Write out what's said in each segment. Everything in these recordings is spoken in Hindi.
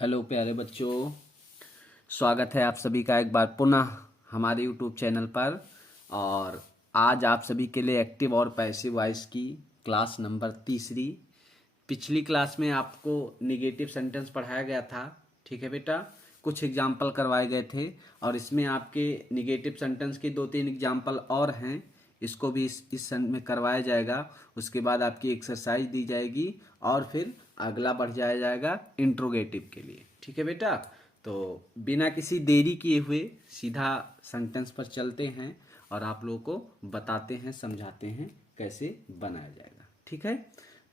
हेलो प्यारे बच्चों, स्वागत है आप सभी का एक बार पुनः हमारे यूट्यूब चैनल पर। और आज आप सभी के लिए एक्टिव और पैसिव वॉइस की क्लास नंबर तीसरी। पिछली क्लास में आपको निगेटिव सेंटेंस पढ़ाया गया था, ठीक है बेटा। कुछ एग्जाम्पल करवाए गए थे और इसमें आपके निगेटिव सेंटेंस के 2-3 एग्जाम्पल और हैं। इसको भी इस सन में करवाया जाएगा। उसके बाद आपकी एक्सरसाइज दी जाएगी और फिर अगला बढ़ जाया जाएगा इंट्रोगेटिव के लिए, ठीक है बेटा। तो बिना किसी देरी किए हुए सीधा सेंटेंस पर चलते हैं और आप लोगों को बताते हैं, समझाते हैं कैसे बनाया जाएगा, ठीक है।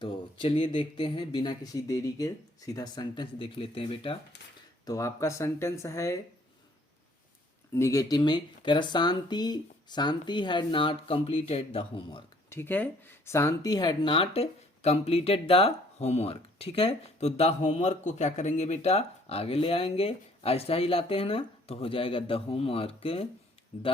तो चलिए देखते हैं, बिना किसी देरी के सीधा सेंटेंस देख लेते हैं बेटा। तो आपका सेंटेंस है निगेटिव में, कह रहा Shanti had not completed the homework, ठीक है। Shanti had not completed the homework, ठीक है। तो द होमवर्क को क्या करेंगे बेटा, आगे ले आएंगे। ऐसा ही लाते हैं ना, तो हो जाएगा द होमवर्क, द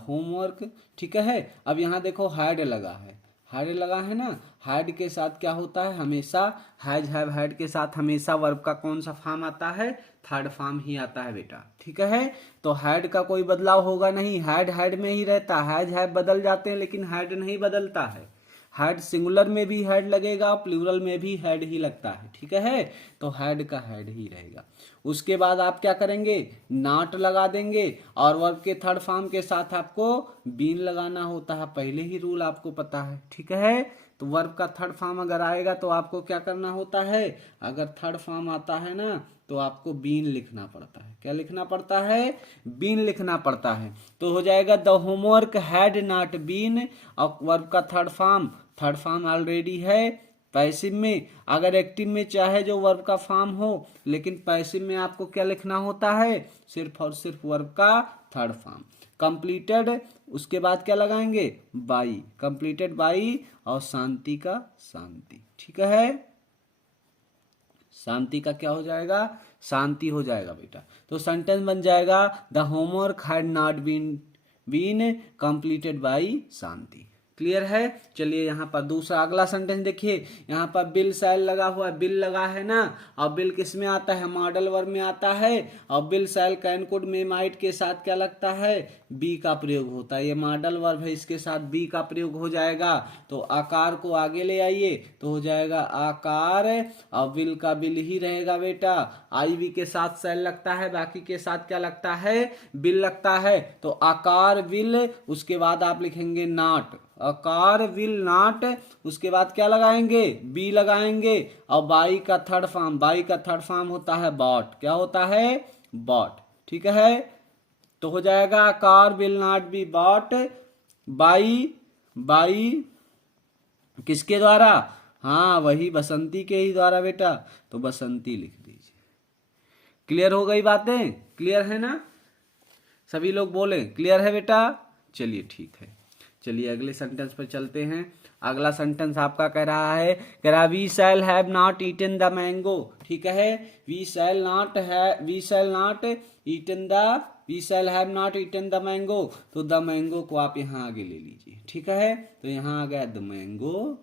होमवर्क, ठीक है। अब यहाँ देखो हैड लगा है, हैड लगा है ना। हैड के साथ क्या होता है, हमेशा हैज हैव हैड के साथ हमेशा वर्ब का कौन सा फॉर्म आता है, थर्ड फॉर्म ही आता है बेटा, ठीक है। तो हैड का कोई बदलाव होगा नहीं, हैड हैड में ही रहता है। हैज हैव बदल जाते हैं लेकिन हैड नहीं बदलता है। हैड सिंगुलर में भी हैड लगेगा, प्लूरल में भी हैड ही लगता है, ठीक है। तो हैड का हैड ही रहेगा। उसके बाद आप क्या करेंगे, नॉट लगा देंगे और वर्ब के थर्ड फॉर्म के साथ आपको बीन लगाना होता है। पहले ही रूल आपको पता है, ठीक है। तो वर्ब का थर्ड फॉर्म अगर आएगा तो आपको क्या करना होता है, अगर थर्ड फॉर्म आता है ना तो आपको बीन लिखना पड़ता है। क्या लिखना पड़ता है, बीन लिखना पड़ता है। तो हो जाएगा the homework had not been, और वर्ब का थर्ड फॉर्म ऑलरेडी है पैसिव में। अगर एक्टिव में चाहे जो वर्ब का फॉर्म हो, लेकिन पैसिव में आपको क्या लिखना होता है, सिर्फ और सिर्फ वर्ब का थर्ड फॉर्म। कंप्लीटेड, उसके बाद क्या लगाएंगे, बाई, कंप्लीटेड बाई, और शांति का शांति, ठीक है। शांति का क्या हो जाएगा, शांति हो जाएगा बेटा। तो सेंटेंस बन जाएगा the homework had not been completed by Shanti. Clear है। चलिए यहाँ पर दूसरा अगला सेंटेंस देखिए। यहाँ पर बिल सैल लगा हुआ है, बिल लगा है ना। और बिल किस में आता है, मॉडल वर्ब में आता है। और बिल सैल कैन कुड में माइट के साथ क्या लगता है, बी का प्रयोग होता है। ये मॉडल वर्ब है, इसके साथ बी का प्रयोग हो जाएगा। तो आकार को आगे ले आइए तो हो जाएगा आकार, और बिल का बिल ही रहेगा बेटा। आई वी के साथ सैल लगता है, बाकी के साथ क्या लगता है, बिल लगता है। तो आकार विल, उसके बाद आप लिखेंगे नॉट, आकार विल नॉट, उसके बाद क्या लगाएंगे, बी लगाएंगे। और बाई का थर्ड फॉर्म होता है बॉट। क्या होता है, बॉट, ठीक है। तो हो जाएगा आकार will not be bought by किसके द्वारा, हाँ वही बसंती के ही द्वारा बेटा। तो बसंती लिख दीजिए। क्लियर हो गई बातें, क्लियर है ना, सभी लोग बोले क्लियर है बेटा। चलिए ठीक है, चलिए अगले सेंटेंस पर चलते हैं। अगला सेंटेंस आपका कह रहा we shall have not eaten the mango, ठीक है। We shall have not eaten the mango. तो द मैंगो को आप यहाँ आगे ले लीजिए, ठीक है। तो यहाँ आ गया द मैंगो,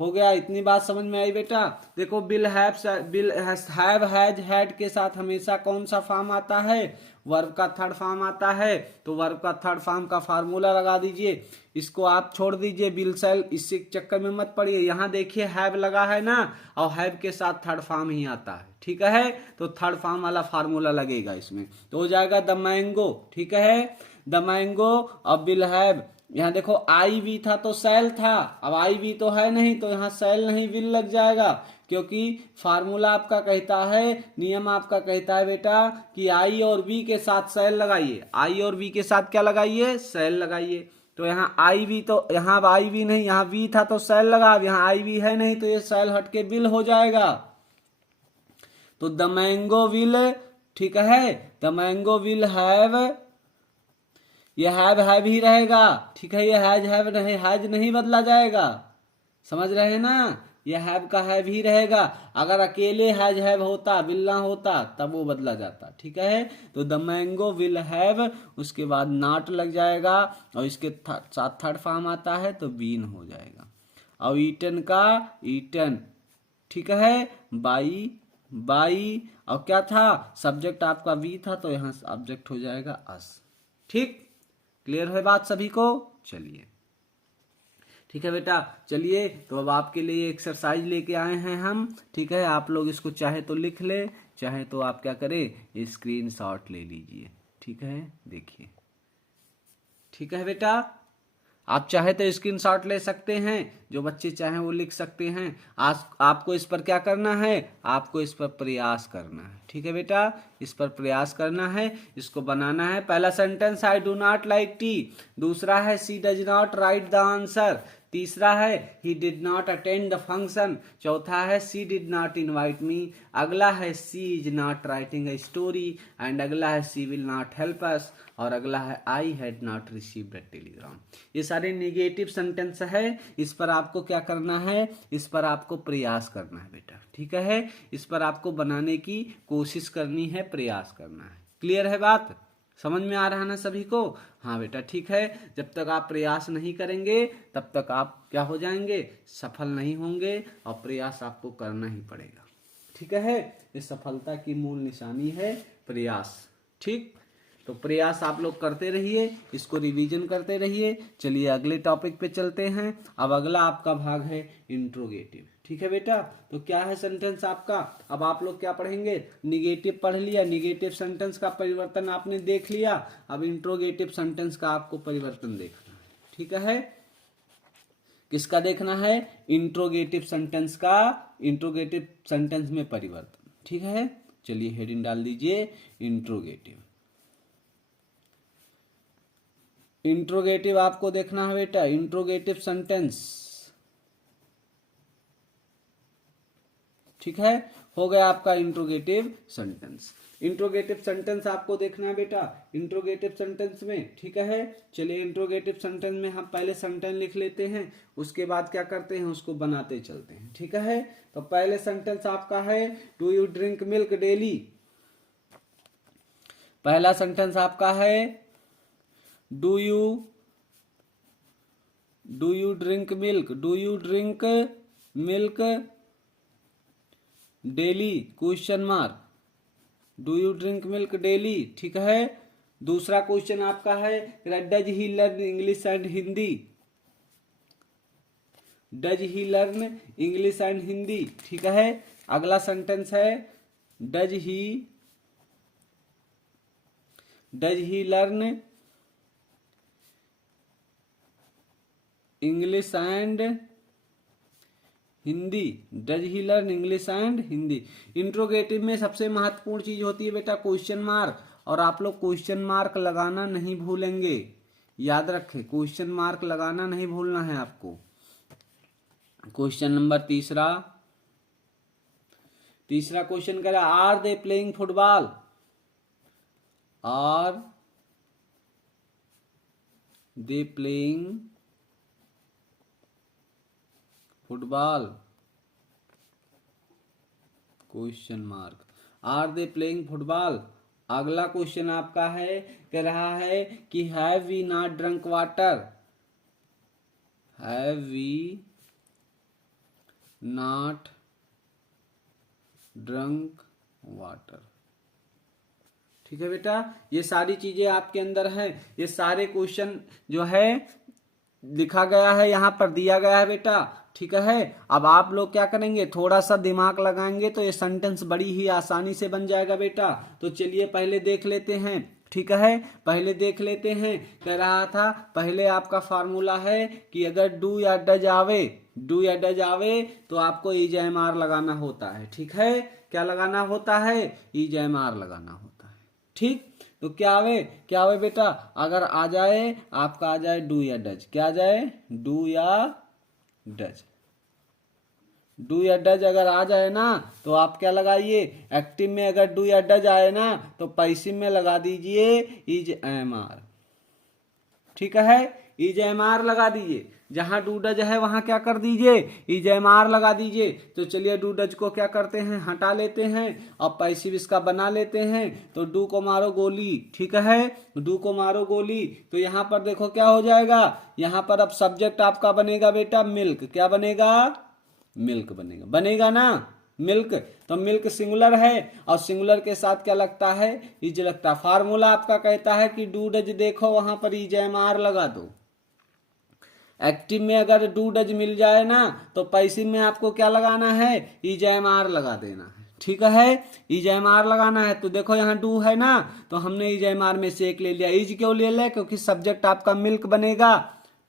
हो गया। इतनी बात समझ में आई बेटा। देखो बिल हैव हैज हैड के साथ हमेशा कौन सा फॉर्म आता है, वर्ब का थर्ड फॉर्म आता है। तो वर्ब का थर्ड फॉर्म का फार्मूला लगा दीजिए। इसको आप छोड़ दीजिए, बिल सेल, इससे चक्कर में मत पड़िए। यहाँ देखिए हैव लगा है ना, और हैव के साथ थर्ड फॉर्म ही आता है, ठीक है। तो थर्ड फॉर्म वाला फार्मूला लगेगा इसमें। तो हो जाएगा द मैंगो, ठीक है। द मैंगो और बिल हैव। यहाँ देखो आई वी था तो सेल था, अब आई वी तो है नहीं, तो यहाँ सेल नहीं विल लग जाएगा। क्योंकि फार्मूला आपका कहता है, नियम आपका कहता है बेटा कि आई और वी के साथ सेल लगाइए। आई और वी के साथ क्या लगाइए, सेल लगाइए। तो यहाँ आई वी, तो यहाँ आई वी नहीं, यहाँ वी था तो सेल लगा। अब यहाँ आई वी है नहीं तो ये सेल हट के बिल हो जाएगा। तो द मैंगो विल, ठीक है, द मैंगो विल हैव, ये हैव ही रहेगा, ठीक है। ये हैज नहीं बदला जाएगा, समझ रहे हैं ना। ये हैव का हैव ही रहेगा। अगर अकेले हैव होता, विल ना होता, तब वो बदला जाता, ठीक है। तो द मैंगो विल हैव, उसके बाद नॉट लग जाएगा और इसके साथ थर्ड फॉर्म आता है तो बीन हो जाएगा। और ईटन का ईटन, ठीक है, बाई बाई, और क्या था, सब्जेक्ट आपका वी था तो यहाँ ऑब्जेक्ट हो जाएगा अस। ठीक, क्लियर है बात सभी को? चलिए ठीक है बेटा, चलिए तो अब आपके लिए एक्सरसाइज लेके आए हैं हम, ठीक है। आप लोग इसको चाहे तो लिख ले, चाहे तो आप क्या करें, स्क्रीनशॉट ले लीजिए, ठीक है, देखिए, ठीक है बेटा। आप चाहे तो स्क्रीनशॉट ले सकते हैं, जो बच्चे चाहें वो लिख सकते हैं। आज आपको इस पर क्या करना है, आपको इस पर प्रयास करना है, ठीक है बेटा, इस पर प्रयास करना है, इसको बनाना है। पहला sentence, I do not like tea. दूसरा है, she does not write the answer. तीसरा है, he did not attend the function. चौथा है, she did not invite me. अगला है, she is not writing a story. And अगला है, she will not help us. और अगला है, I had not received a telegram. ये सारे निगेटिव सेंटेंस है, इस पर आपको क्या करना है, इस पर आपको प्रयास करना है बेटा, ठीक है। इस पर आपको बनाने की कोशिश करनी है, प्रयास करना है। क्लियर है बात? समझ में आ रहा है ना सभी को? हाँ बेटा, ठीक है। जब तक आप प्रयास नहीं करेंगे तब तक आप क्या हो जाएंगे, सफल नहीं होंगे, और प्रयास आपको करना ही पड़ेगा, ठीक है। इस सफलता की मूल निशानी है प्रयास, ठीक। तो प्रयास आप लोग करते रहिए, इसको रिवीजन करते रहिए। चलिए अगले टॉपिक पे चलते हैं। अब अगला आपका भाग है इंट्रोगेटिव, ठीक है बेटा। तो क्या है सेंटेंस आपका, अब आप लोग क्या पढ़ेंगे, निगेटिव पढ़ लिया, निगेटिव सेंटेंस का परिवर्तन आपने देख लिया। अब इंट्रोगेटिव सेंटेंस का आपको परिवर्तन देखना है, ठीक है। किसका देखना है, इंट्रोगेटिव सेंटेंस का, इंट्रोगेटिव सेंटेंस में परिवर्तन, ठीक है। चलिए हेडिंग डाल दीजिए, इंट्रोगेटिव। इंट्रोगेटिव आपको देखना है बेटा, इंट्रोगेटिव सेंटेंस, ठीक है। हो गया आपका इंट्रोगेटिव सेंटेंस। इंट्रोगेटिव सेंटेंस आपको देखना है बेटा, इंट्रोगेटिव सेंटेंस में, ठीक है। चलिए इंट्रोगेटिव सेंटेंस में हम पहले सेंटेंस लिख लेते हैं, उसके बाद क्या करते हैं, उसको बनाते चलते हैं, ठीक है। तो पहले सेंटेंस आपका है, do you drink milk daily. पहला सेंटेंस आपका है, do you drink milk, do you drink milk daily, question mark, do you drink milk daily, ठीक है। दूसरा क्वेश्चन आपका है, does he learn English and Hindi. Does he learn English and Hindi, ठीक है। अगला सेंटेंस है, does he learn English and Hindi, does he learn English and Hindi. Interrogative में सबसे महत्वपूर्ण चीज होती है बेटा क्वेश्चन मार्क, और आप लोग क्वेश्चन मार्क लगाना नहीं भूलेंगे, याद रखें, क्वेश्चन मार्क लगाना नहीं भूलना है आपको। क्वेश्चन नंबर तीसरा क्वेश्चन कह रहा, are they playing football, are they playing football, question mark, are they playing football. अगला क्वेश्चन आपका है, कह रहा है कि have we not drunk water, have we not drunk water, ठीक है बेटा। ये सारी चीजें आपके अंदर है, ये सारे क्वेश्चन जो है लिखा गया है, यहां पर दिया गया है बेटा, ठीक है। अब आप लोग क्या करेंगे, थोड़ा सा दिमाग लगाएंगे तो ये सेंटेंस बड़ी ही आसानी से बन जाएगा बेटा। तो चलिए पहले देख लेते हैं, ठीक है, पहले देख लेते हैं। कह रहा था पहले आपका फार्मूला है कि अगर डू या डज आवे तो आपको EJMR लगाना होता है, ठीक है। क्या लगाना होता है, EJMR लगाना होता है, ठीक। तो क्या आवे बेटा, अगर आ जाए आपका, आ जाए डू या डज, क्या आ जाए, डू या डज, डू या डज अगर आ जाए ना तो आप क्या लगाइए, एक्टिव में अगर डू या डज आए ना तो पैसिव में लगा दीजिए EJMR, ठीक है। EJMR लगा दीजिए, जहां डू डज है वहां क्या कर दीजिए, EJMR लगा दीजिए। तो चलिए डू डज को क्या करते हैं, हटा लेते हैं और पैसिव इसका बना लेते हैं। तो डू को मारो गोली, ठीक है, डू को मारो गोली। तो यहां पर देखो क्या हो जाएगा, यहां पर अब सब्जेक्ट आपका बनेगा बेटा मिल्क। क्या बनेगा, मिल्क बनेगा, बनेगा ना मिल्क। तो मिल्क सिंगुलर है और सिंगुलर के साथ क्या लगता है, इज लगता है। फार्मूला आपका कहता है कि डू डज देखो वहां पर EJMR लगा दो। एक्टिव में अगर डू डज मिल जाए ना तो पैसिव में आपको क्या लगाना है, EJMR लगा देना है, ठीक है, EJMR लगाना है। तो देखो यहाँ डू है ना, तो हमने EJMR में से एक ले लिया। इज क्यों ले लिया, क्योंकि सब्जेक्ट आपका मिल्क बनेगा।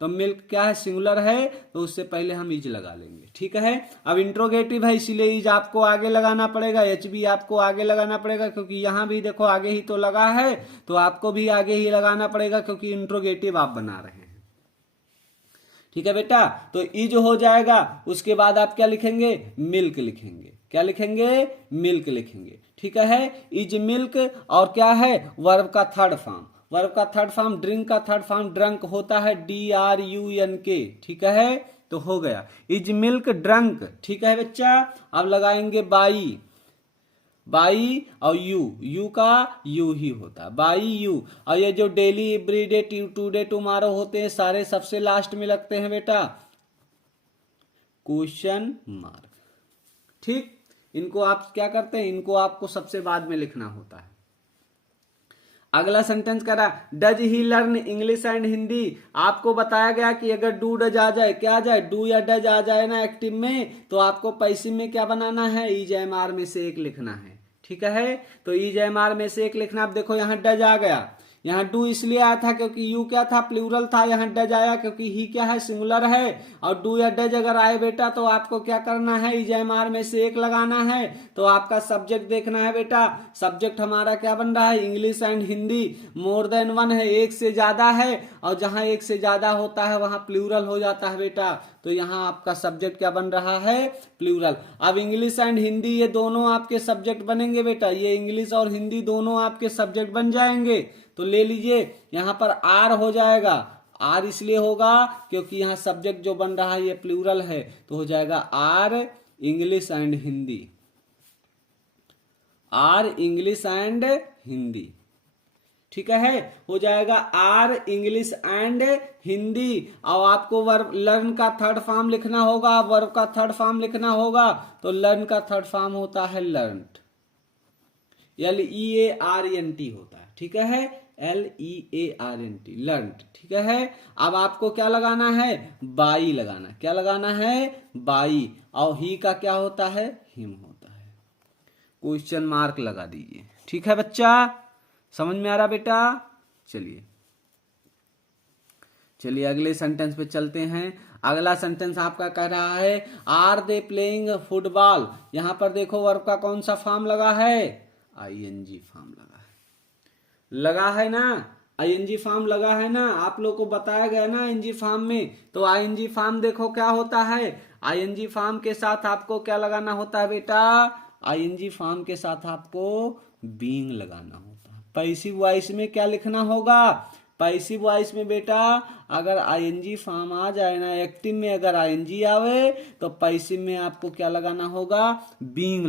तो मिल्क क्या है, सिंगुलर है, तो उससे पहले हम इज लगा लेंगे, ठीक है। अब इंट्रोगेटिव है इसीलिए इज आपको आगे लगाना पड़ेगा, एच भी आपको आगे लगाना पड़ेगा, क्योंकि यहां भी देखो आगे ही तो लगा है, तो आपको भी आगे ही लगाना पड़ेगा क्योंकि इंट्रोगेटिव आप बना रहे हैं, ठीक है बेटा। तो इज हो जाएगा, उसके बाद आप क्या लिखेंगे, मिल्क लिखेंगे। क्या लिखेंगे, मिल्क लिखेंगे, ठीक है। इज मिल्क और क्या है, वर्ब का थर्ड फॉर्म, वर्ब का थर्ड फॉर्म, ड्रिंक का थर्ड फॉर्म ड्रंक होता है, DRUNK, ठीक है। तो हो गया इज मिल्क ड्रंक, ठीक है बच्चा। अब लगाएंगे बाई, बाई और यू का यू ही होता है, बाई यू। और ये जो डेली एवरीडे टुडे टुमारो होते हैं सारे सबसे लास्ट में लगते हैं बेटा क्वेश्चन मार्क, ठीक। इनको आप क्या करते हैं, इनको आपको सबसे बाद में लिखना होता है। अगला सेंटेंस करा, does he learn English and Hindi. आपको बताया गया कि अगर डू डज आ जाए, क्या आ जाए, डू या डज आ जाए ना एक्टिव में, तो आपको पैसिव में क्या बनाना है, EJMR में से एक लिखना है, ठीक है। तो EJMR में से एक लिखना। आप देखो यहाँ डज आ गया, यहाँ डू इसलिए आया था क्योंकि यू क्या था, प्लूरल था। यहाँ डज आया क्योंकि ही क्या है, सिंगुलर है। और डू या डज अगर आए बेटा तो आपको क्या करना है, EJMR में से एक लगाना है। तो आपका सब्जेक्ट देखना है बेटा, सब्जेक्ट हमारा क्या बन रहा है, English and Hindi. More than one है, एक से ज्यादा है, और जहां एक से ज्यादा होता है वहां प्लूरल हो जाता है बेटा। तो यहाँ आपका सब्जेक्ट क्या बन रहा है, प्लूरल। अब इंग्लिश एंड हिंदी ये दोनों आपके सब्जेक्ट बनेंगे बेटा, ये इंग्लिश और हिंदी दोनों आपके सब्जेक्ट बन जाएंगे। तो ले लीजिए यहां पर आर हो जाएगा, आर इसलिए होगा क्योंकि यहां सब्जेक्ट जो बन रहा है ये प्लूरल है, तो हो जाएगा are English and Hindi, are English and Hindi, ठीक है। हो जाएगा आर इंग्लिश एंड हिंदी। और आपको वर्ब लर्न का थर्ड फॉर्म लिखना होगा, वर्ब का थर्ड फॉर्म लिखना होगा। तो लर्न का थर्ड फॉर्म होता है लर्नड, LEARNT होता है, ठीक है, LEARNT, लर्नड, ठीक है। अब आपको क्या लगाना है, बाई लगाना। क्या लगाना है, बाई। और ही का क्या होता है, हिम होता है। क्वेश्चन मार्क लगा दीजिए, ठीक है बच्चा, समझ में आ रहा बेटा। चलिए चलिए अगले सेंटेंस पे चलते हैं। अगला सेंटेंस आपका कह रहा है, आर दे प्लेइंग फुटबॉल। यहां पर देखो वर्ब का कौन सा फॉर्म लगा है, ING फॉर्म लगा है ना, ING फॉर्म लगा है ना। आप लोग को बताया गया ना ING फॉर्म में। तो ING फॉर्म देखो क्या होता है, ING फॉर्म के साथ आपको क्या लगाना होता है बेटा, ING फॉर्म के साथ आपको बीइंग लगाना होता है। पैसिव वॉइस में क्या लिखना होगा, पैसिव वॉइस में बेटा अगर ING फॉर्म आ जाए ना, एक्टिव में अगर ING आवे तो पैसिव में आपको क्या लगाना होगा, बीइंग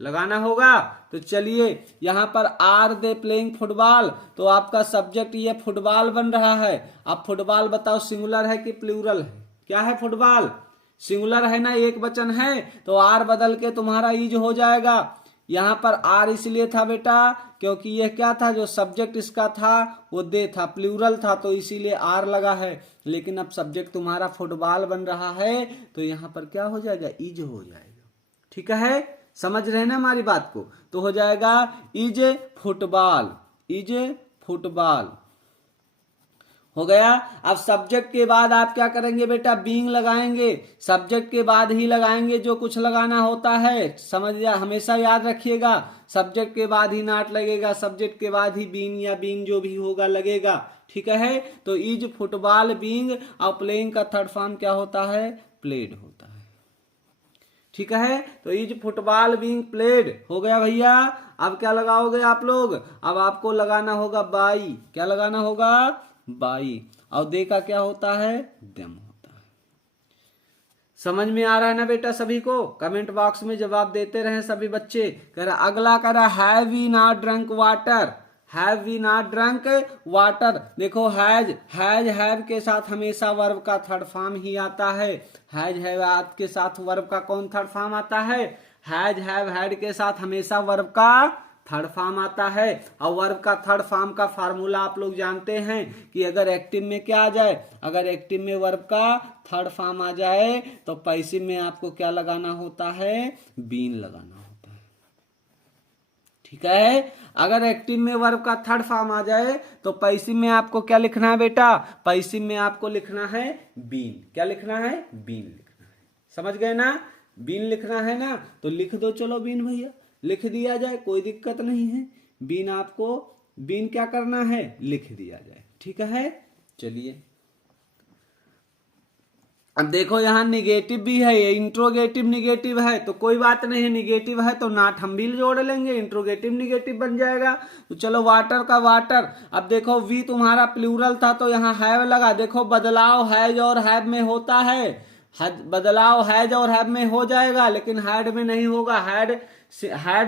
लगाना होगा। तो चलिए यहां पर आर दे प्लेइंग फुटबॉल, तो आपका सब्जेक्ट ये फुटबॉल बन रहा है। अब फुटबॉल बताओ सिंगुलर है कि प्लूरल है, क्या है, फुटबॉल सिंगुलर है ना, एक वचन है। तो आर बदल के तुम्हारा इज हो जाएगा। यहां पर आर इसलिए था बेटा क्योंकि यह क्या था, जो सब्जेक्ट इसका था वो दे था, प्लूरल था, तो इसीलिए आर लगा है। लेकिन अब सब्जेक्ट तुम्हारा फुटबॉल बन रहा है तो यहां पर क्या हो जाएगा, इज हो जाएगा, ठीक है। समझ रहे ना हमारी बात को। तो हो जाएगा इज फुटबॉल, इज फुटबॉल हो गया। अब सब्जेक्ट के बाद आप क्या करेंगे बेटा, बीइंग लगाएंगे। सब्जेक्ट के बाद ही लगाएंगे जो कुछ लगाना होता है, समझ जा, हमेशा याद रखिएगा। सब्जेक्ट के बाद ही नॉट लगेगा, सब्जेक्ट के बाद ही बीन या बीन जो भी होगा लगेगा, ठीक है। तो इज फुटबॉल बीइंग, और प्लेइंग का थर्ड फॉर्म क्या होता है, प्लेड होता है, ठीक है। तो इज फुटबॉल बीइंग प्लेड हो गया भैया। अब क्या लगाओगे आप लोग, अब आपको लगाना होगा बाई। क्या लगाना होगा, बाई, और दे का क्या होता है, देम होता है। समझ में आ रहा है ना बेटा सभी को? कमेंट बॉक्स में जवाब देते रहे सभी बच्चे। कह रहा अगला, कह रहा have we not drunk water, have we not drunk water. देखो हैज हैव के साथ हमेशा वर्ब का थर्ड फॉर्म ही आता है। हैज हैव के साथ वर्ब का कौन थर्ड फॉर्म आता है, हैज हैव हैड के साथ हमेशा वर्ब का थर्ड फॉर्म आता है। और वर्ब का थर्ड फॉर्म का फार्मूला आप लोग जानते हैं कि अगर एक्टिव में क्या आ जाए, अगर एक्टिव में वर्ब का थर्ड फॉर्म आ जाए तो पैसिव में आपको क्या लगाना होता है, बीन लगाना होता है। ठीक है, अगर एक्टिव में वर्ब का थर्ड फॉर्म आ जाए तो पैसिव में आपको क्या लिखना है बेटा, पैसिव में आपको लिखना है बीन। क्या लिखना है, बीन लिखना है। समझ गए ना, बीन लिखना है ना, तो लिख दो, चलो बीन भैया लिख दिया जाए, कोई दिक्कत नहीं है। बीन आपको, बीन क्या करना है, लिख दिया जाए। ठीक है, चलिए अब देखो यहाँ निगेटिव भी है, ये इंट्रोगेटिव निगेटिव है तो कोई बात नहीं है, निगेटिव है तो नॉट हम भी जोड़ लेंगे, इंट्रोगेटिव निगेटिव बन जाएगा। तो चलो वाटर का वाटर। अब देखो वी तुम्हारा प्लूरल था तो यहाँ हैव लगा। देखो बदलाव हैज और हैव में होता है, बदलाव हैज और हैव में हो जाएगा लेकिन हैड में नहीं होगा। हैड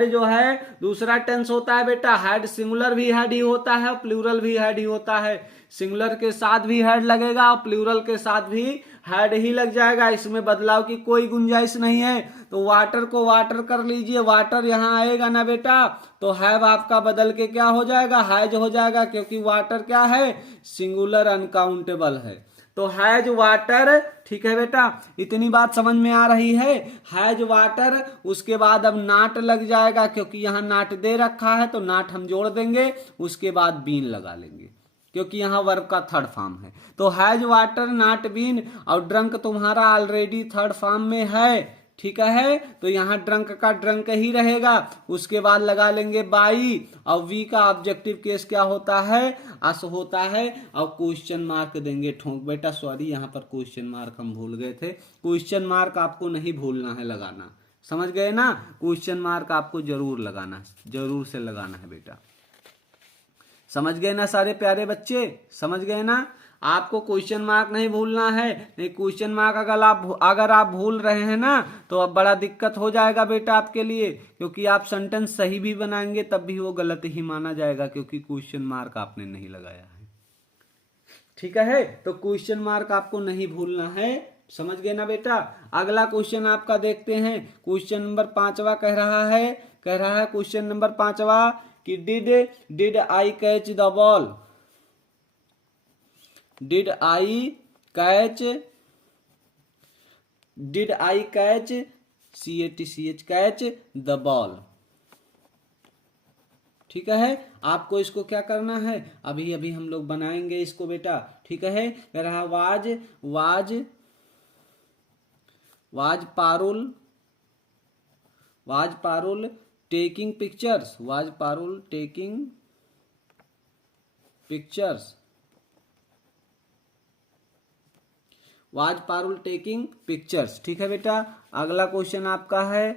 जो है दूसरा टेंस होता है बेटा, हैड सिंगुलर भी हैड ही होता है, प्लूरल भी हैड ही होता है। सिंगुलर के साथ भी हैड लगेगा और प्लूरल के साथ भी हैड ही लग जाएगा, इसमें बदलाव की कोई गुंजाइश नहीं है। तो वाटर को वाटर कर लीजिए, वाटर यहाँ आएगा ना बेटा तो हैव आपका बदल के क्या हो जाएगा, हैज हो जाएगा, क्योंकि वाटर क्या है, सिंगुलर अनकाउंटेबल है। तो हैज वाटर, ठीक है बेटा, इतनी बात समझ में आ रही है। हैज वाटर, उसके बाद अब नाट लग जाएगा क्योंकि यहाँ नाट दे रखा है तो नाट हम जोड़ देंगे, उसके बाद बीन लगा लेंगे क्योंकि यहाँ वर्ब का थर्ड फॉर्म है। तो हैज वाटर नॉट बीन, और ड्रंक तुम्हारा ऑलरेडी थर्ड फॉर्म में है। ठीक है, तो यहाँ ड्रंक का ड्रंक ही रहेगा, उसके बाद लगा लेंगे बाई, और वी का ऑब्जेक्टिव केस क्या होता है, अस होता है, और क्वेश्चन मार्क देंगे ठोंक। बेटा सॉरी, यहाँ पर क्वेश्चन मार्क हम भूल गए थे, क्वेश्चन मार्क आपको नहीं भूलना है लगाना। समझ गए ना, क्वेश्चन मार्क आपको जरूर लगाना, जरूर से लगाना है बेटा। समझ गए ना सारे प्यारे बच्चे, समझ गए ना, आपको क्वेश्चन मार्क नहीं भूलना है। नहीं क्वेश्चन मार्क अगर आप भूल रहे हैं ना तो अब बड़ा दिक्कत हो जाएगा बेटा आपके लिए, क्योंकि आप सेंटेंस सही भी बनाएंगे तब भी वो गलत ही माना जाएगा क्योंकि क्वेश्चन मार्क आपने नहीं लगाया है। ठीक है, तो क्वेश्चन मार्क आपको नहीं भूलना है। समझ गए ना बेटा। अगला क्वेश्चन आपका देखते हैं, क्वेश्चन नंबर 5वां कह रहा है क्वेश्चन नंबर 5वां कि did I catch the ball, did I catch CATCH catch the ball. ठीक है, आपको इसको क्या करना है, अभी अभी हम लोग बनाएंगे इसको बेटा। ठीक है, कह रहा was Parul taking pictures, was Parul taking pictures, was Parul taking pictures. ठीक है बेटा, अगला क्वेश्चन आपका है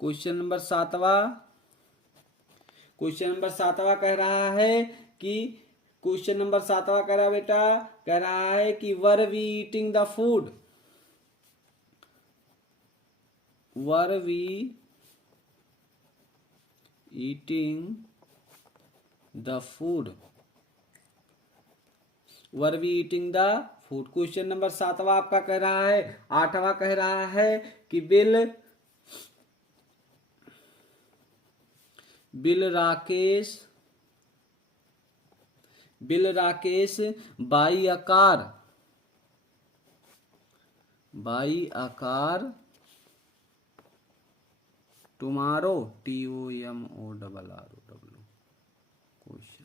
क्वेश्चन नंबर 7वां। क्वेश्चन नंबर 7वां कह रहा है कि क्वेश्चन नंबर 7वां कह रहा बेटा, कह रहा है कि were we eating the food, were we eating the food, were we eating the food. Question number 7वां आपका कह रहा है, 8वां कह रहा है कि will Rakesh buy a car tomorrow, TOMORRO question.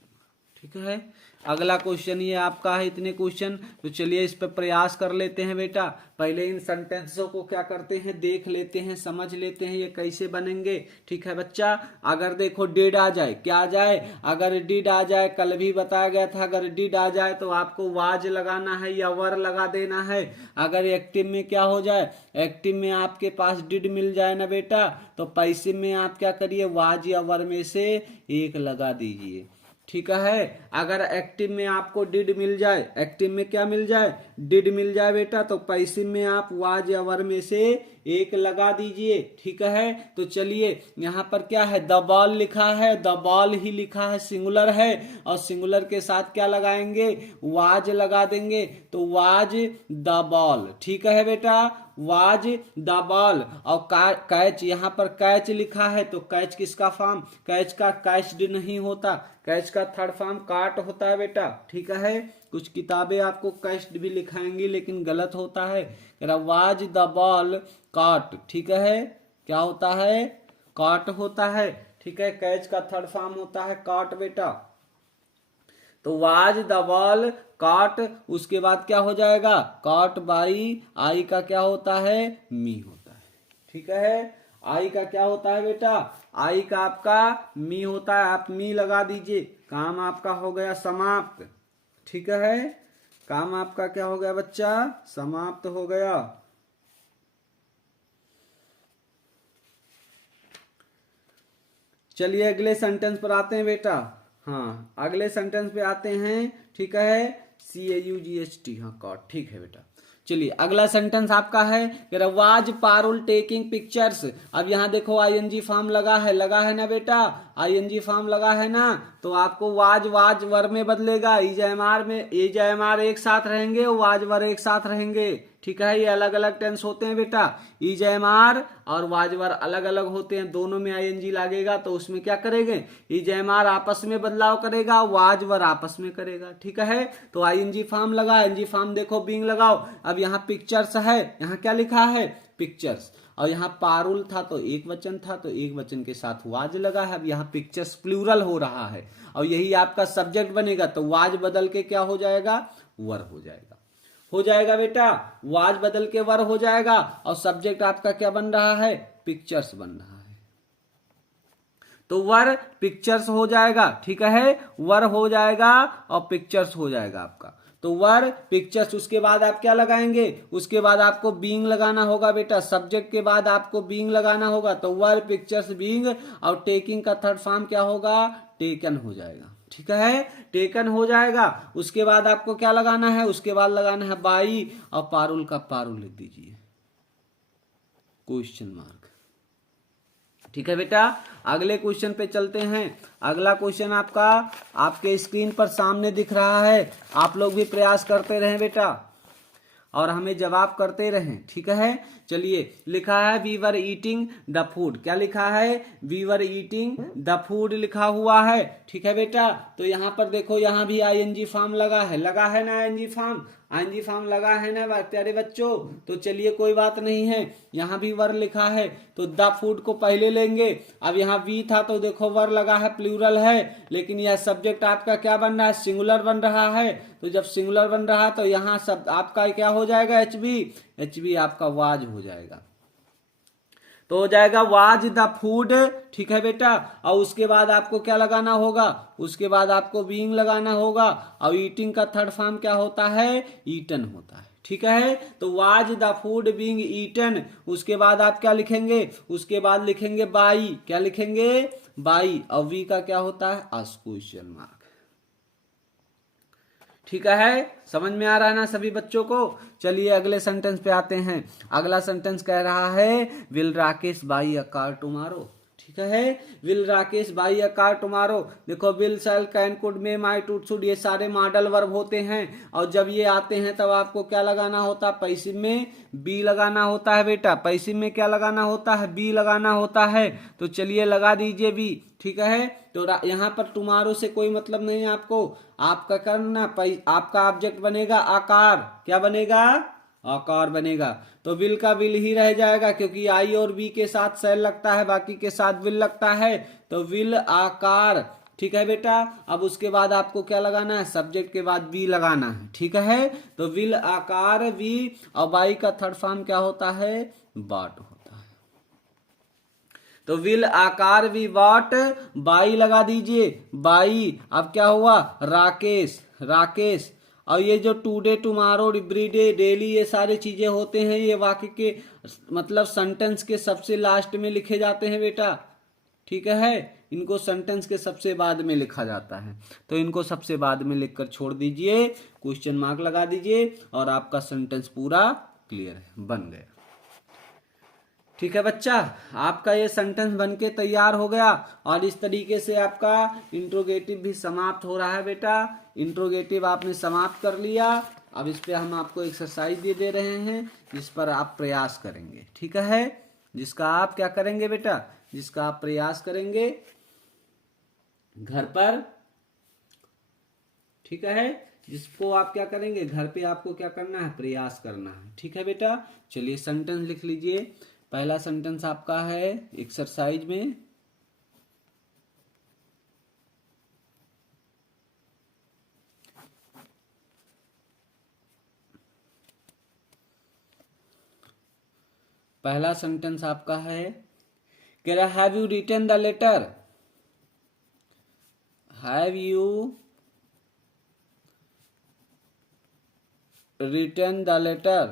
ठीक है, अगला क्वेश्चन ये आपका है, इतने क्वेश्चन। तो चलिए इस पर प्रयास कर लेते हैं बेटा। पहले इन सेंटेंसों को क्या करते हैं, देख लेते हैं, समझ लेते हैं ये कैसे बनेंगे। ठीक है बच्चा, अगर देखो डिड आ जाए, क्या आ जाए, अगर डिड आ जाए, कल भी बताया गया था, अगर डिड आ जाए तो आपको वाज लगाना है या वर लगा देना है। अगर एक्टिव में क्या हो जाए, एक्टिव में आपके पास डिड मिल जाए ना बेटा, तो पैसिव में आप क्या करिए, वाज या वर में से एक लगा दीजिए। ठीक है। अगर एक्टिव में आपको डिड मिल जाए, एक्टिव में क्या मिल जाए, डिड मिल जाए बेटा, तो पैसिव में आप वाज या वर में से एक लगा दीजिए। ठीक है, तो चलिए यहाँ पर क्या है, द बॉल लिखा है, द बॉल ही लिखा है, सिंगुलर है, और सिंगुलर के साथ क्या लगाएंगे, वाज लगा देंगे, तो वाज द बॉल। ठीक है बेटा, वाज द बॉल। और कैच, यहाँ पर कैच लिखा है, तो कैच किसका फॉर्म, कैच का कैच्ड नहीं होता, कैच का थर्ड फॉर्म काट होता है बेटा। ठीक है, कुछ किताबें आपको कैच्ड भी लिखाएंगी लेकिन गलत होता है, वाज द बॉल काट। ठीक है, क्या होता है, काट होता है। ठीक है, कैच का थर्ड फॉर्म होता है काट बेटा। तो वाज द बॉल काट, उसके बाद क्या हो जाएगा, काट बाई, आई का क्या होता है, मी होता है। ठीक है, आई का क्या होता है बेटा, आई का आपका मी होता है, आप मी लगा दीजिए, काम आपका हो गया समाप्त। ठीक है, काम आपका क्या हो गया बच्चा, समाप्त हो गया। चलिए अगले सेंटेंस पर आते हैं बेटा। हाँ, अगले सेंटेंस पे आते हैं। ठीक है, CAUGHT, हाँ कॉट, ठीक है बेटा। चलिए अगला सेंटेंस आपका है, वाज पारुल टेकिंग पिक्चर्स। अब यहाँ देखो ING फॉर्म लगा है ना बेटा, ING फॉर्म लगा है ना, तो आपको वाज वाज वर में बदलेगा, इजएमआर में, इजएमआर एक साथ रहेंगे, वाज वर एक साथ रहेंगे। ठीक है, ये अलग अलग टेंस होते हैं बेटा, इजएमआर और वाजवर अलग अलग होते हैं, दोनों में ING लगेगा, तो उसमें क्या करेंगे, इजएमआर आपस में बदलाव करेगा, वाजवर आपस में करेगा। ठीक है, तो ING फॉर्म लगा, ING फॉर्म देखो बीइंग लगाओ। अब यहाँ पिक्चर्स है, यहाँ क्या लिखा है, पिक्चर्स, और यहाँ पारुल था तो एक वचन था, तो एक वचन के साथ वाज लगा है। अब यहाँ पिक्चर्स प्लूरल हो रहा है, और यही आपका सब्जेक्ट बनेगा, तो वाज बदल के क्या हो जाएगा, वर हो जाएगा, हो जाएगा बेटा, वाज बदल के वर हो जाएगा, और सब्जेक्ट आपका क्या बन रहा है, पिक्चर्स बन रहा है, तो वर पिक्चर्स हो जाएगा। ठीक है, वर हो जाएगा और पिक्चर्स हो जाएगा आपका, तो वर पिक्चर्स। उसके बाद आप क्या लगाएंगे, उसके बाद आपको बीइंग लगाना होगा बेटा, सब्जेक्ट के बाद आपको बीइंग लगाना होगा, तो वर पिक्चर्स बीइंग, और टेकिंग का थर्ड फॉर्म क्या होगा, टेकन हो जाएगा। ठीक है, टेकन हो जाएगा। उसके बाद आपको क्या लगाना है, उसके बाद लगाना है बाई, और पारुल का पारुल लिख दीजिए, क्वेश्चन मार्क। ठीक है बेटा, अगले क्वेश्चन पे चलते हैं। अगला क्वेश्चन आपका आपके स्क्रीन पर सामने दिख रहा है, आप लोग भी प्रयास करते रहें बेटा, और हमें जवाब करते रहें। ठीक है, चलिए लिखा है we were eating the food, क्या लिखा है, we were eating the food लिखा हुआ है। ठीक है बेटा, तो यहाँ पर देखो, यहाँ भी ING फॉर्म लगा है ना, ING फॉर्म लगा है ना प्यारे बच्चों। तो चलिए कोई बात नहीं है, यहाँ भी वर लिखा है, तो द फूड को पहले लेंगे। अब यहाँ वी था तो देखो वर लगा है, प्लूरल है, लेकिन यह सब्जेक्ट आपका क्या बन रहा है, सिंगुलर बन रहा है, तो जब सिंगुलर बन रहा है तो यहाँ सब आपका क्या हो जाएगा, HB आपका वाज हो जाएगा, तो हो जाएगा वाज द फूड। ठीक है बेटा, और उसके बाद आपको क्या लगाना होगा, उसके बाद आपको बीइंग लगाना होगा, और ईटिंग का थर्ड फॉर्म क्या होता है, ईटन होता है। ठीक है, तो was the food being eaten, उसके बाद आप क्या लिखेंगे, उसके बाद लिखेंगे बाई, क्या लिखेंगे, बाई, और वी का क्या होता है, आस्क क्वेश्चन मार्क। ठीक है, समझ में आ रहा है ना सभी बच्चों को। चलिए अगले सेंटेंस पे आते हैं। अगला सेंटेंस कह रहा है will Rakesh buy a car tomorrow. ठीक है, will Rakesh buy a car tomorrow. देखो will, shall, can, could, may, might, would, should, ये सारे मॉडल वर्ब होते हैं, और जब ये आते हैं तब आपको क्या लगाना होता है, पैसिव में बी लगाना होता है बेटा, पैसिव में क्या लगाना होता है, बी लगाना होता है। तो चलिए लगा दीजिए बी। ठीक है, तो यहाँ पर टुमारो से कोई मतलब नहीं है आपको, आपका करना आपका ऑब्जेक्ट बनेगा आकार, क्या बनेगा, आकार बनेगा, तो विल का विल ही रह जाएगा, क्योंकि आई और बी के साथ शैल लगता है, बाकी के साथ विल लगता है, तो विल आकार। ठीक है बेटा, अब उसके बाद आपको क्या लगाना है, सब्जेक्ट के बाद बी लगाना है। ठीक है, तो विल आकार वी, और बाई का थर्ड फॉर्म क्या होता है, बाट होता है, तो विल आकार वी वाट, बाई लगा दीजिए, बाई। अब क्या हुआ, राकेश, राकेश, और ये जो टुडे, टुमारो, एवरीडे, डेली, ये सारे चीजें होते हैं, ये वाक्य के मतलब सेंटेंस के सबसे लास्ट में लिखे जाते हैं बेटा। ठीक है। इनको सेंटेंस के सबसे बाद में लिखा जाता है, तो इनको सबसे बाद में लिखकर छोड़ दीजिए, क्वेश्चन मार्क लगा दीजिए और आपका सेंटेंस पूरा क्लियर है, बन गया। ठीक है बच्चा, आपका ये सेंटेंस बनके तैयार हो गया और इस तरीके से आपका इंट्रोगेटिव भी समाप्त हो रहा है बेटा। इंट्रोगेटिव आपने समाप्त कर लिया। अब इस पे हम आपको एक्सरसाइज दे रहे हैं जिस पर आप प्रयास करेंगे, ठीक है, जिसका आप क्या करेंगे बेटा, जिसका आप प्रयास करेंगे घर पर, ठीक है, जिसको आप क्या करेंगे घर पे आपको क्या करना है, प्रयास करना है। ठीक है बेटा, चलिए सेंटेंस लिख लीजिए। पहला सेंटेंस आपका है एक्सरसाइज में, पहला सेंटेंस आपका है, कह रहा have you written the letter, have you written the letter,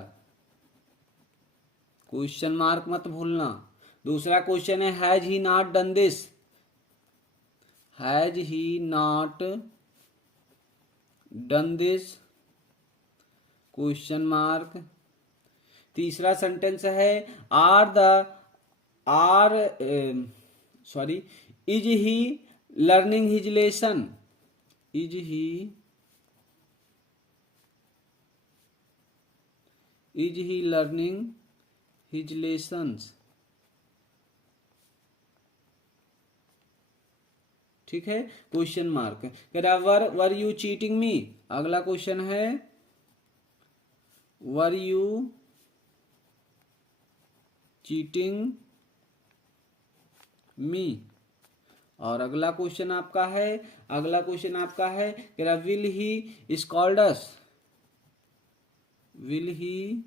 question mark मत भूलना। दूसरा क्वेश्चन है has he not done this, has he not done this, question mark. तीसरा सेंटेंस है is he learning his lesson, is he learning his lessons, ठीक है, क्वेश्चन मार्क। कह रहा वर यू चीटिंग मी, अगला क्वेश्चन है वर यू चीटिंग मी, और अगला क्वेश्चन आपका है, कह रहा will he scold us, will he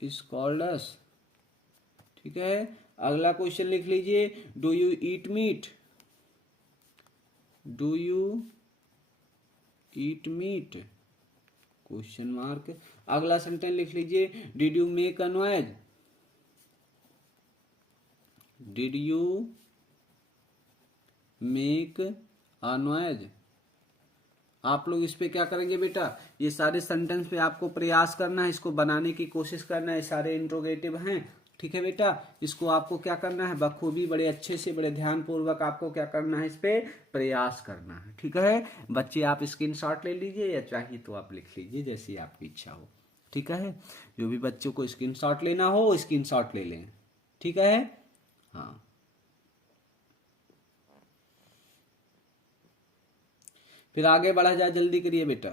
scold us, ठीक है। अगला क्वेश्चन लिख लीजिए do you eat meat, do you eat meat, question mark. अगला सेंटेंस लिख लीजिए did you make a noise, did you make a noise. आप लोग इस पे क्या करेंगे बेटा, ये सारे सेंटेंस पे आपको प्रयास करना है, इसको बनाने की कोशिश करना है। सारे इंट्रोगेटिव हैं, ठीक है बेटा, इसको आपको क्या करना है, बखूबी बड़े अच्छे से बड़े ध्यान पूर्वक आपको क्या करना है, इस पे प्रयास करना है। ठीक है बच्चे, आप स्क्रीनशॉट ले लीजिए या चाहिए तो आप लिख लीजिए, जैसी आपकी इच्छा हो। ठीक है, जो भी बच्चों को स्क्रीनशॉट लेना हो स्क्रीनशॉट ले लें। ठीक है, हाँ फिर आगे बढ़ा जाए, जल्दी करिए बेटा।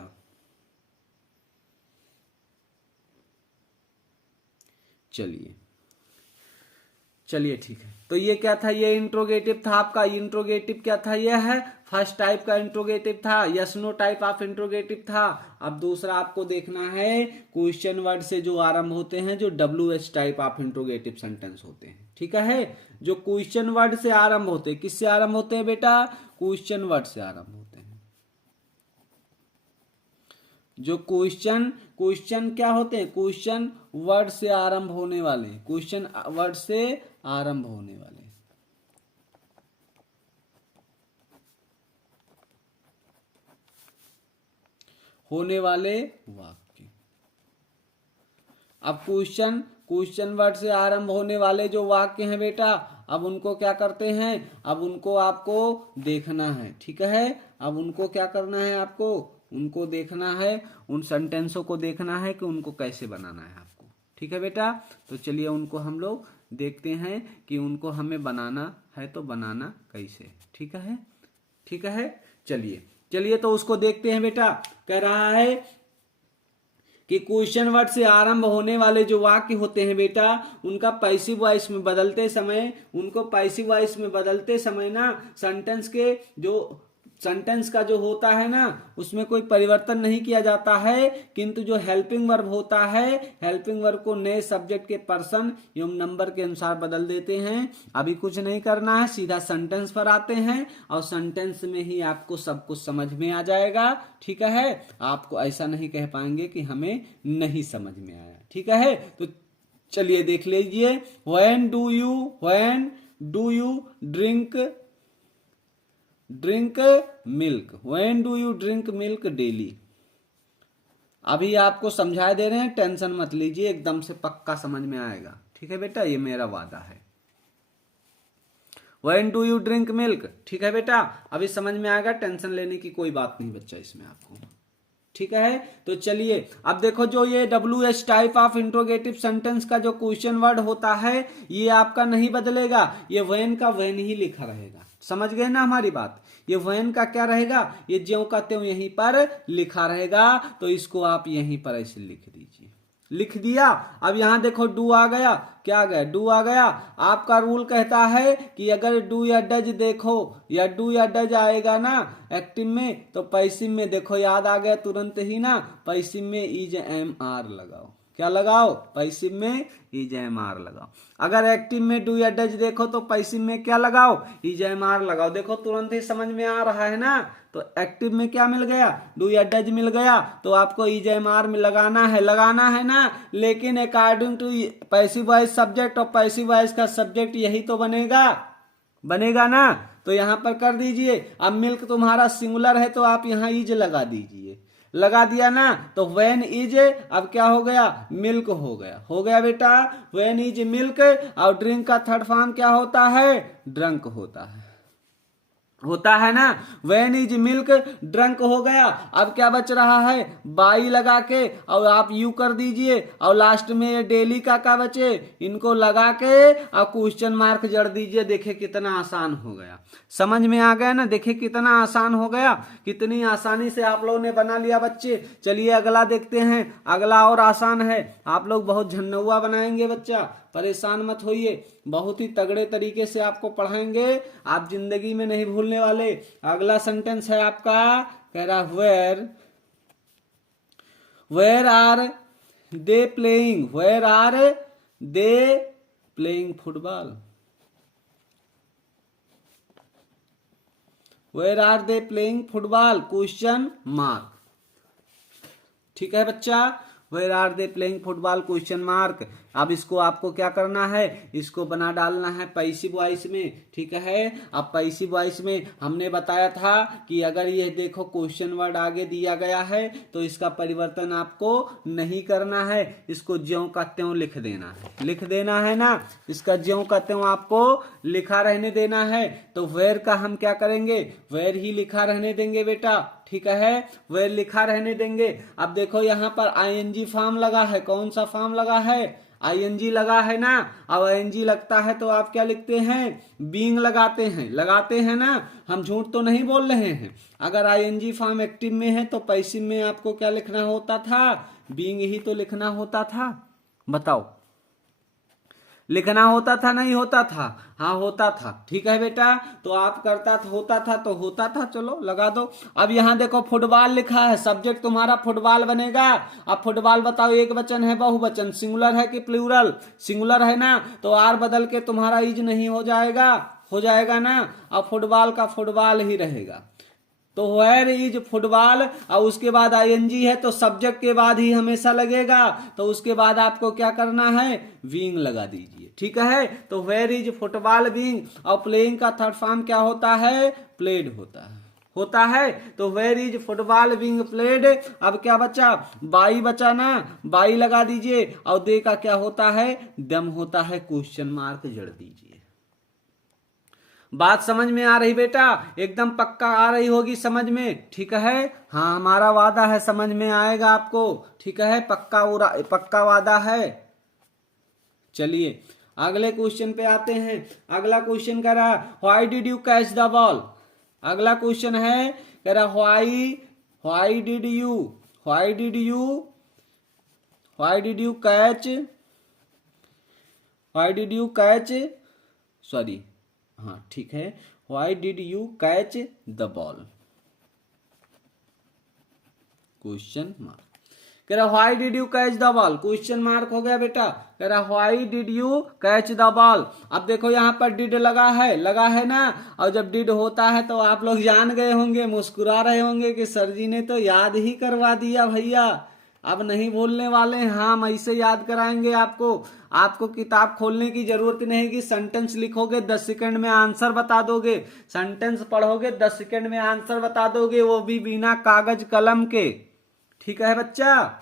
चलिए ठीक है, तो ये क्या था, ये इंट्रोगेटिव था आपका। इंट्रोगेटिव क्या था, ये है फर्स्ट टाइप का इंट्रोगेटिव था, yes no type of interrogative था। अब दूसरा आपको देखना है क्वेश्चन वर्ड से जो आरंभ होते हैं, जो WH type of interrogative sentence होते हैं। ठीक है, जो क्वेश्चन वर्ड से आरंभ होते हैं, किससे आरंभ होते हैं बेटा, क्वेश्चन वर्ड से आरंभ होते हैं। जो क्वेश्चन क्या होते हैं, क्वेश्चन वर्ड से आरंभ होने वाले, क्वेश्चन वर्ड से आरंभ होने वाले वाक्य। अब क्वेश्चन वर्ड से आरंभ होने वाले जो वाक्य हैं बेटा, अब उनको क्या करते हैं, अब उनको आपको देखना है। ठीक है, अब उनको क्या करना है, आपको उनको देखना है, उन सेंटेंसों को देखना है कि उनको कैसे बनाना है आपको। ठीक है बेटा, तो चलिए उनको हम लोग देखते हैं कि उनको हमें बनाना है तो बनाना कैसे। ठीक है, चलिए तो उसको देखते हैं बेटा। कह रहा है कि क्वेश्चन वर्ड से आरंभ होने वाले जो वाक्य होते हैं बेटा, उनका पैसिव वॉइस में बदलते समय ना सेंटेंस का जो होता है ना, उसमें कोई परिवर्तन नहीं किया जाता है, किंतु जो हेल्पिंग वर्ब होता है, हेल्पिंग वर्ब को नए सब्जेक्ट के पर्सन एवं नंबर के अनुसार बदल देते हैं। अभी कुछ नहीं करना है, सीधा सेंटेंस पर आते हैं और सेंटेंस में ही आपको सब कुछ समझ में आ जाएगा। ठीक है, आपको ऐसा नहीं कह पाएंगे कि हमें नहीं समझ में आया। ठीक है, तो चलिए देख लीजिए, when do you drink milk, when do you drink milk daily. अभी आपको समझा दे रहे हैं, टेंशन मत लीजिए, एकदम से पक्का समझ में आएगा। ठीक है बेटा, ये मेरा वादा है। When do you drink milk, ठीक है बेटा, अभी समझ में आएगा, टेंशन लेने की कोई बात नहीं बच्चा इसमें आपको। ठीक है, तो चलिए अब देखो, जो ये WH type of interrogative sentence का जो क्वेश्चन वर्ड होता है, ये आपका नहीं बदलेगा, ये व्हेन का व्हेन ही लिखा रहेगा। समझ गए ना हमारी बात, ये व्हेन का क्या रहेगा, ये ज्यों का त्यों यहीं पर लिखा रहेगा, तो इसको आप यहीं पर ऐसे लिख दीजिए। लिख दिया। अब यहां देखो डू आ गया, क्या आ गया, डू आ गया। आपका रूल कहता है कि अगर डू या डज देखो, या डू या डज आएगा ना एक्टिव में, तो पैसिव में देखो याद आ गया तुरंत ही ना, पैसिव में इज एम आर लगाओ। क्या लगाओ, पैसिव में इज एम आर लगाओ। अगर एक्टिव में डू या डज देखो तो पैसिव में क्या लगाओ, इज एम आर लगाओ। देखो तुरंत ही समझ में आ रहा है ना। तो एक्टिव में क्या मिल गया, डू या डज मिल गया, तो आपको इज एम आर में लगाना है ना। लेकिन according to passive voice subject, और पैसिव वॉइस का सब्जेक्ट यही तो बनेगा ना। तो यहां पर कर दीजिए। अब मिल्क तुम्हारा सिंगुलर है तो आप यहां इज लगा दीजिए। लगा दिया ना, तो व्हेन इज अब क्या हो गया, मिल्क हो गया बेटा। व्हेन इज मिल्क, और ड्रिंक का थर्ड फॉर्म क्या होता है, ड्रंक होता है ना। व्हेन इज मिल्क ड्रंक हो गया। अब क्या बच रहा है, बाई लगा के और आप यू कर दीजिए, और लास्ट में डेली का क्या बचे, इनको लगा के और क्वेश्चन मार्क जड़ दीजिए। देखे कितना आसान हो गया, समझ में आ गया ना। देखे कितना आसान हो गया, कितनी आसानी से आप लोगों ने बना लिया बच्चे। चलिए अगला देखते हैं। अगला और आसान है, आप लोग बहुत झन्नौआ बनाएंगे बच्चा, परेशान मत होइए, बहुत ही तगड़े तरीके से आपको पढ़ाएंगे, आप जिंदगी में नहीं भूलने वाले। अगला सेंटेंस है आपका, कह रहा where are they playing, where are they playing football, where are they playing football, question mark. ठीक है बच्चा, where are they playing football, question mark. अब इसको आपको क्या करना है, इसको बना डालना है पैसिव वॉइस में। ठीक है, अब पैसिव वॉइस में हमने बताया था कि अगर ये देखो क्वेश्चन वर्ड आगे दिया गया है तो इसका परिवर्तन आपको नहीं करना है, इसको ज्यों का त्यों लिख देना है ना। इसका ज्यों का त्यों आपको लिखा रहने देना है। तो वेयर का हम क्या करेंगे, वेयर ही लिखा रहने देंगे बेटा। ठीक है, वेयर लिखा रहने देंगे। अब देखो यहाँ पर आईएनजी फॉर्म लगा है, कौन सा फॉर्म लगा है, आईएनजी लगा है ना। अब आईएनजी लगता है तो आप क्या लिखते हैं, बीइंग लगाते हैं ना। हम झूठ तो नहीं बोल रहे हैं। अगर आईएनजी फॉर्म एक्टिव में है तो पैसिव में आपको क्या लिखना होता था, बीइंग ही तो लिखना होता था। बताओ, लिखना होता था नहीं होता था, हाँ होता था। ठीक है बेटा, तो आप करता था, होता था, चलो लगा दो। अब यहाँ देखो फुटबॉल लिखा है, सब्जेक्ट तुम्हारा फुटबॉल बनेगा। अब फुटबॉल बताओ, एक वचन है बहुवचन, सिंगुलर है कि प्लूरल, सिंगुलर है ना, तो आर बदल के तुम्हारा इज नहीं हो जाएगा ना। अब फुटबॉल का फुटबॉल ही रहेगा। तो वेयर इज फुटबॉल, और उसके बाद आईएनजी है तो सब्जेक्ट के बाद ही हमेशा लगेगा, तो उसके बाद आपको क्या करना है, बीइंग लगा दीजिए। ठीक है, तो वेयर इज फुटबॉल बीइंग, और प्लेइंग का थर्ड फॉर्म क्या होता है, प्लेड होता है। तो where is football being played. अब क्या बचा, बाई बचा ना, बाई लगा दीजिए, और दे का क्या होता है, दम होता है, क्वेश्चन मार्क जड़ दीजिए। बात समझ में आ रही बेटा, एकदम पक्का आ रही होगी समझ में। ठीक है, हाँ हमारा वादा है समझ में आएगा आपको। ठीक है, पक्का वादा है। चलिए अगले क्वेश्चन पे आते हैं। अगला क्वेश्चन कह रहा है why did you catch the ball. अगला क्वेश्चन है, कह रहा why did you catch sorry, हाँ ठीक है, why did you catch the ball, question mark. कह रहा why did you catch the ball, question mark हो गया बेटा। कह रहा why did you catch the ball. अब देखो यहाँ पर डिड लगा है ना, और जब डिड होता है तो आप लोग जान गए होंगे, मुस्कुरा रहे होंगे कि सर जी ने तो याद ही करवा दिया भैया। अब नहीं भूलने वाले हैं, हाँ हम ऐसे याद कराएंगे आपको। आपको किताब खोलने की जरूरत नहीं कि सेंटेंस लिखोगे 10 सेकंड में आंसर बता दोगे, सेंटेंस पढ़ोगे 10 सेकंड में आंसर बता दोगे, वो भी बिना कागज कलम के। ठीक है बच्चा,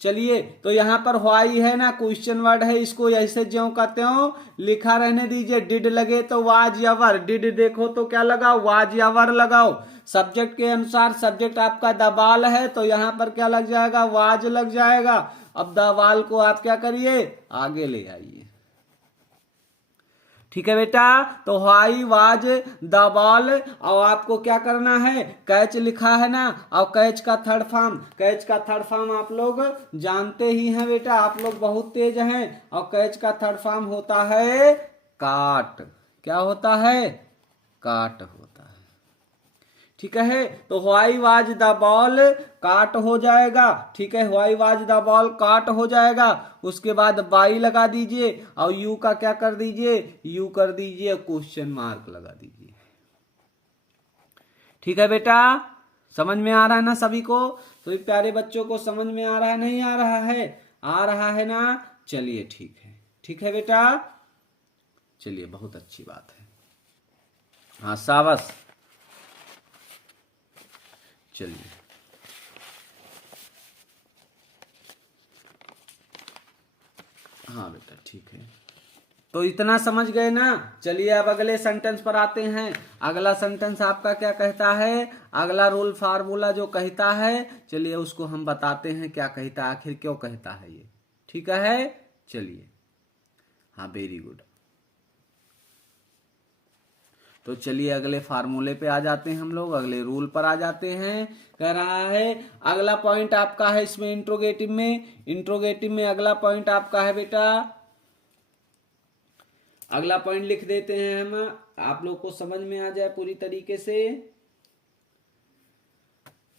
चलिए तो यहाँ पर व्हाई है ना, क्वेश्चन वर्ड है, इसको ऐसे ज्यों कहते हो लिखा रहने दीजिए। डिड लगे तो वाज यावर, डिड देखो तो क्या लगाओ, वाज यावर लगाओ। सब्जेक्ट के अनुसार, सब्जेक्ट आपका द बॉल है तो यहाँ पर क्या लग जाएगा, वाज लग जाएगा। अब द बॉल को आप क्या करिए, आगे ले आइए। ठीक है बेटा, तो व्हाई वाज द बॉल, और आपको क्या करना है, कैच लिखा है ना, और कैच का थर्ड फॉर्म, कैच का थर्ड फॉर्म आप लोग जानते ही हैं बेटा, आप लोग बहुत तेज हैं। और कैच का थर्ड फॉर्म होता है काट। क्या होता है, काट होता है। ठीक है, तो व्हाई वाज द बॉल काट हो जाएगा। ठीक है, व्हाई वाज द बॉल काट हो जाएगा। उसके बाद बाई लगा दीजिए और यू का क्या कर दीजिए, यू कर दीजिए क्वेश्चन मार्क लगा दीजिए। ठीक है बेटा, समझ में आ रहा है ना सभी को? तो प्यारे बच्चों को समझ में आ रहा है, नहीं आ रहा है? आ रहा है ना? चलिए ठीक है, ठीक है बेटा, चलिए बहुत अच्छी बात है। हाँ शाबाश, चलिए हाँ बेटा ठीक है, तो इतना समझ गए ना। चलिए अब अगले सेंटेंस पर आते हैं। अगला सेंटेंस आपका क्या कहता है, अगला रूल फार्मूला जो कहता है, चलिए उसको हम बताते हैं क्या कहता है, आखिर क्यों कहता है ये। ठीक है, चलिए हाँ वेरी गुड। तो चलिए अगले फार्मूले पे आ जाते हैं हम लोग, अगले रूल पर आ जाते हैं। कह रहा है अगला पॉइंट आपका है इसमें इंट्रोगेटिव में, इंट्रोगेटिव में अगला पॉइंट आपका है बेटा, अगला पॉइंट लिख देते हैं हम, आप लोग को समझ में आ जाए पूरी तरीके से।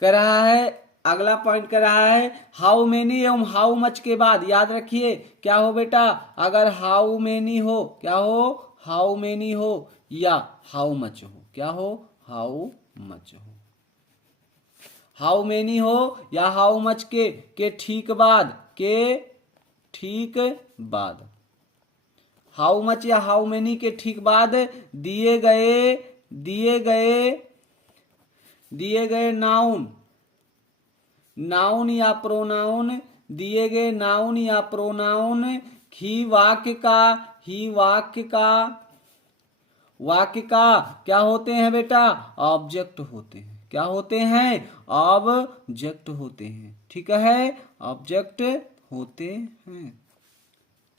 कह रहा है अगला पॉइंट कह रहा है हाउ मेनी एवं हाउ मच के बाद याद रखिए क्या हो बेटा, अगर हाउ मेनी हो, क्या हो, हाउ मेनी हो या हाउ मच हो, क्या हो, हाउ मच हो। हाउ मेनी हो या हाउ मच के ठीक बाद, के ठीक बाद, हाउ मच या हाउ मेनी के ठीक बाद दिए गए, दिए गए, दिए गए नाउन, नाउन या प्रोनाउन, दिए गए नाउन या प्रोनाउन ही वाक्य का, ही वाक्य का, वाक्य का क्या होते हैं बेटा, ऑब्जेक्ट होते हैं। क्या होते हैं, ऑब्जेक्ट होते हैं। ठीक है, ऑब्जेक्ट होते हैं।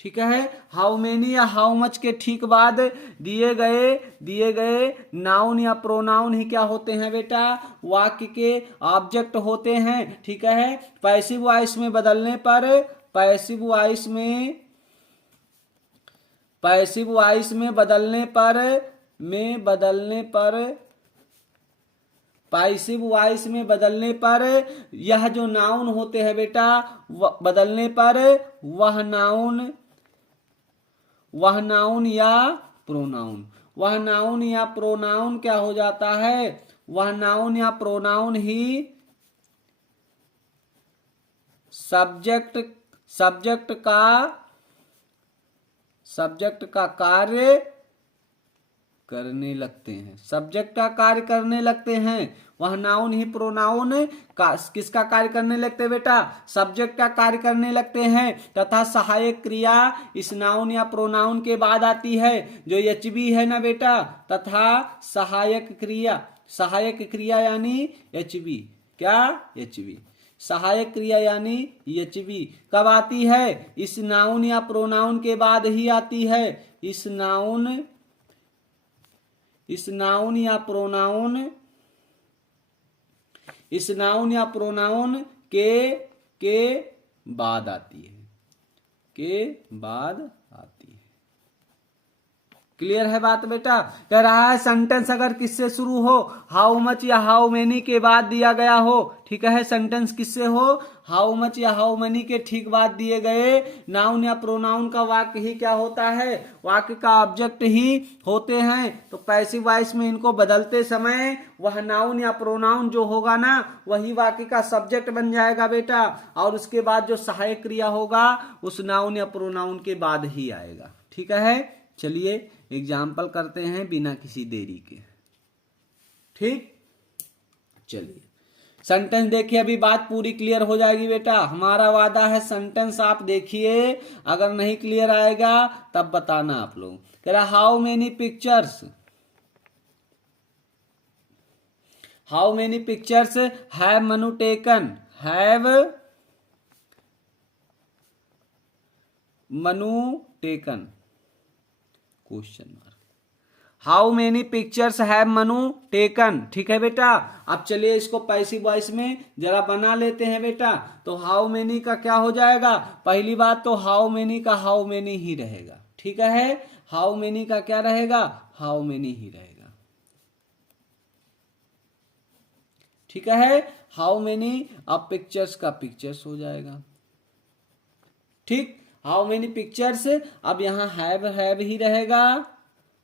ठीक है, हाउ मेनी या हाउ मच के ठीक बाद दिए गए नाउन या प्रोनाउन ही क्या होते हैं बेटा, वाक्य के ऑब्जेक्ट होते हैं। ठीक है, पैसिव वॉइस में बदलने पर, पैसिव वॉइस में, पैसिव वॉइस में बदलने पर, में बदलने पर, पैसिव वॉइस में बदलने पर यह जो नाउन होते हैं बेटा, बदलने पर वह नाउन, वह नाउन या प्रोनाउन, वह नाउन या प्रोनाउन क्या हो जाता है, वह नाउन या प्रोनाउन ही सब्जेक्ट, सब्जेक्ट का, सब्जेक्ट का कार्य करने लगते हैं, सब्जेक्ट का कार्य करने लगते हैं। वह नाउन ही प्रोनाउन का किसका कार्य करने लगते हैं बेटा, सब्जेक्ट का कार्य करने लगते हैं। तथा सहायक क्रिया इस नाउन या प्रोनाउन के बाद आती है, जो एचबी है ना बेटा, तथा सहायक क्रिया, सहायक क्रिया यानी एचबी, क्या, एचबी, सहायक क्रिया यानी एचबी कब आती है, इस नाउन या प्रोनाउन के बाद ही आती है। इस नाउन, इस नाउन या प्रोनाउन, इस नाउन या प्रोनाउन के बाद आती है, के बाद आती है। क्लियर है बात बेटा। कह रहा है सेंटेंस अगर किससे शुरू हो, हाउ मच या हाउ मेनी के बाद दिया गया हो, ठीक है, सेंटेंस किससे हो, हाउ मच या हाउ मेनी के ठीक बाद दिए गए नाउन या प्रोनाउन का वाक्य ही क्या होता है, वाक्य का ऑब्जेक्ट ही होते हैं। तो पैसिव वॉइस में इनको बदलते समय वह नाउन या प्रोनाउन जो होगा ना वही वाक्य का सब्जेक्ट बन जाएगा बेटा, और उसके बाद जो सहायक क्रिया होगा उस नाउन या प्रोनाउन के बाद ही आएगा। ठीक है, चलिए एग्जाम्पल करते हैं बिना किसी देरी के। ठीक, चलिए सेंटेंस देखिए, अभी बात पूरी क्लियर हो जाएगी बेटा, हमारा वादा है। सेंटेंस आप देखिए, अगर नहीं क्लियर आएगा तब बताना आप लोग। कह रहा how many pictures, how many pictures have Manu taken, have Manu taken, question mark. How many pictures have Manu taken, ठीक है बेटा। अब चलिए इसको पैसिव वॉइस में जरा बना लेते हैं बेटा। तो हाउ मेनी का क्या हो जाएगा, पहली बात तो हाउ मेनी का हाउ मेनी ही रहेगा, ठीक है, हाउ मेनी का क्या रहेगा, हाउ मेनी ही रहेगा, ठीक है, हाउ मेनी। अब पिक्चर्स का पिक्चर्स हो जाएगा, ठीक, हाउ मेनी पिक्चर्स। अब यहां हैव ही रहेगा,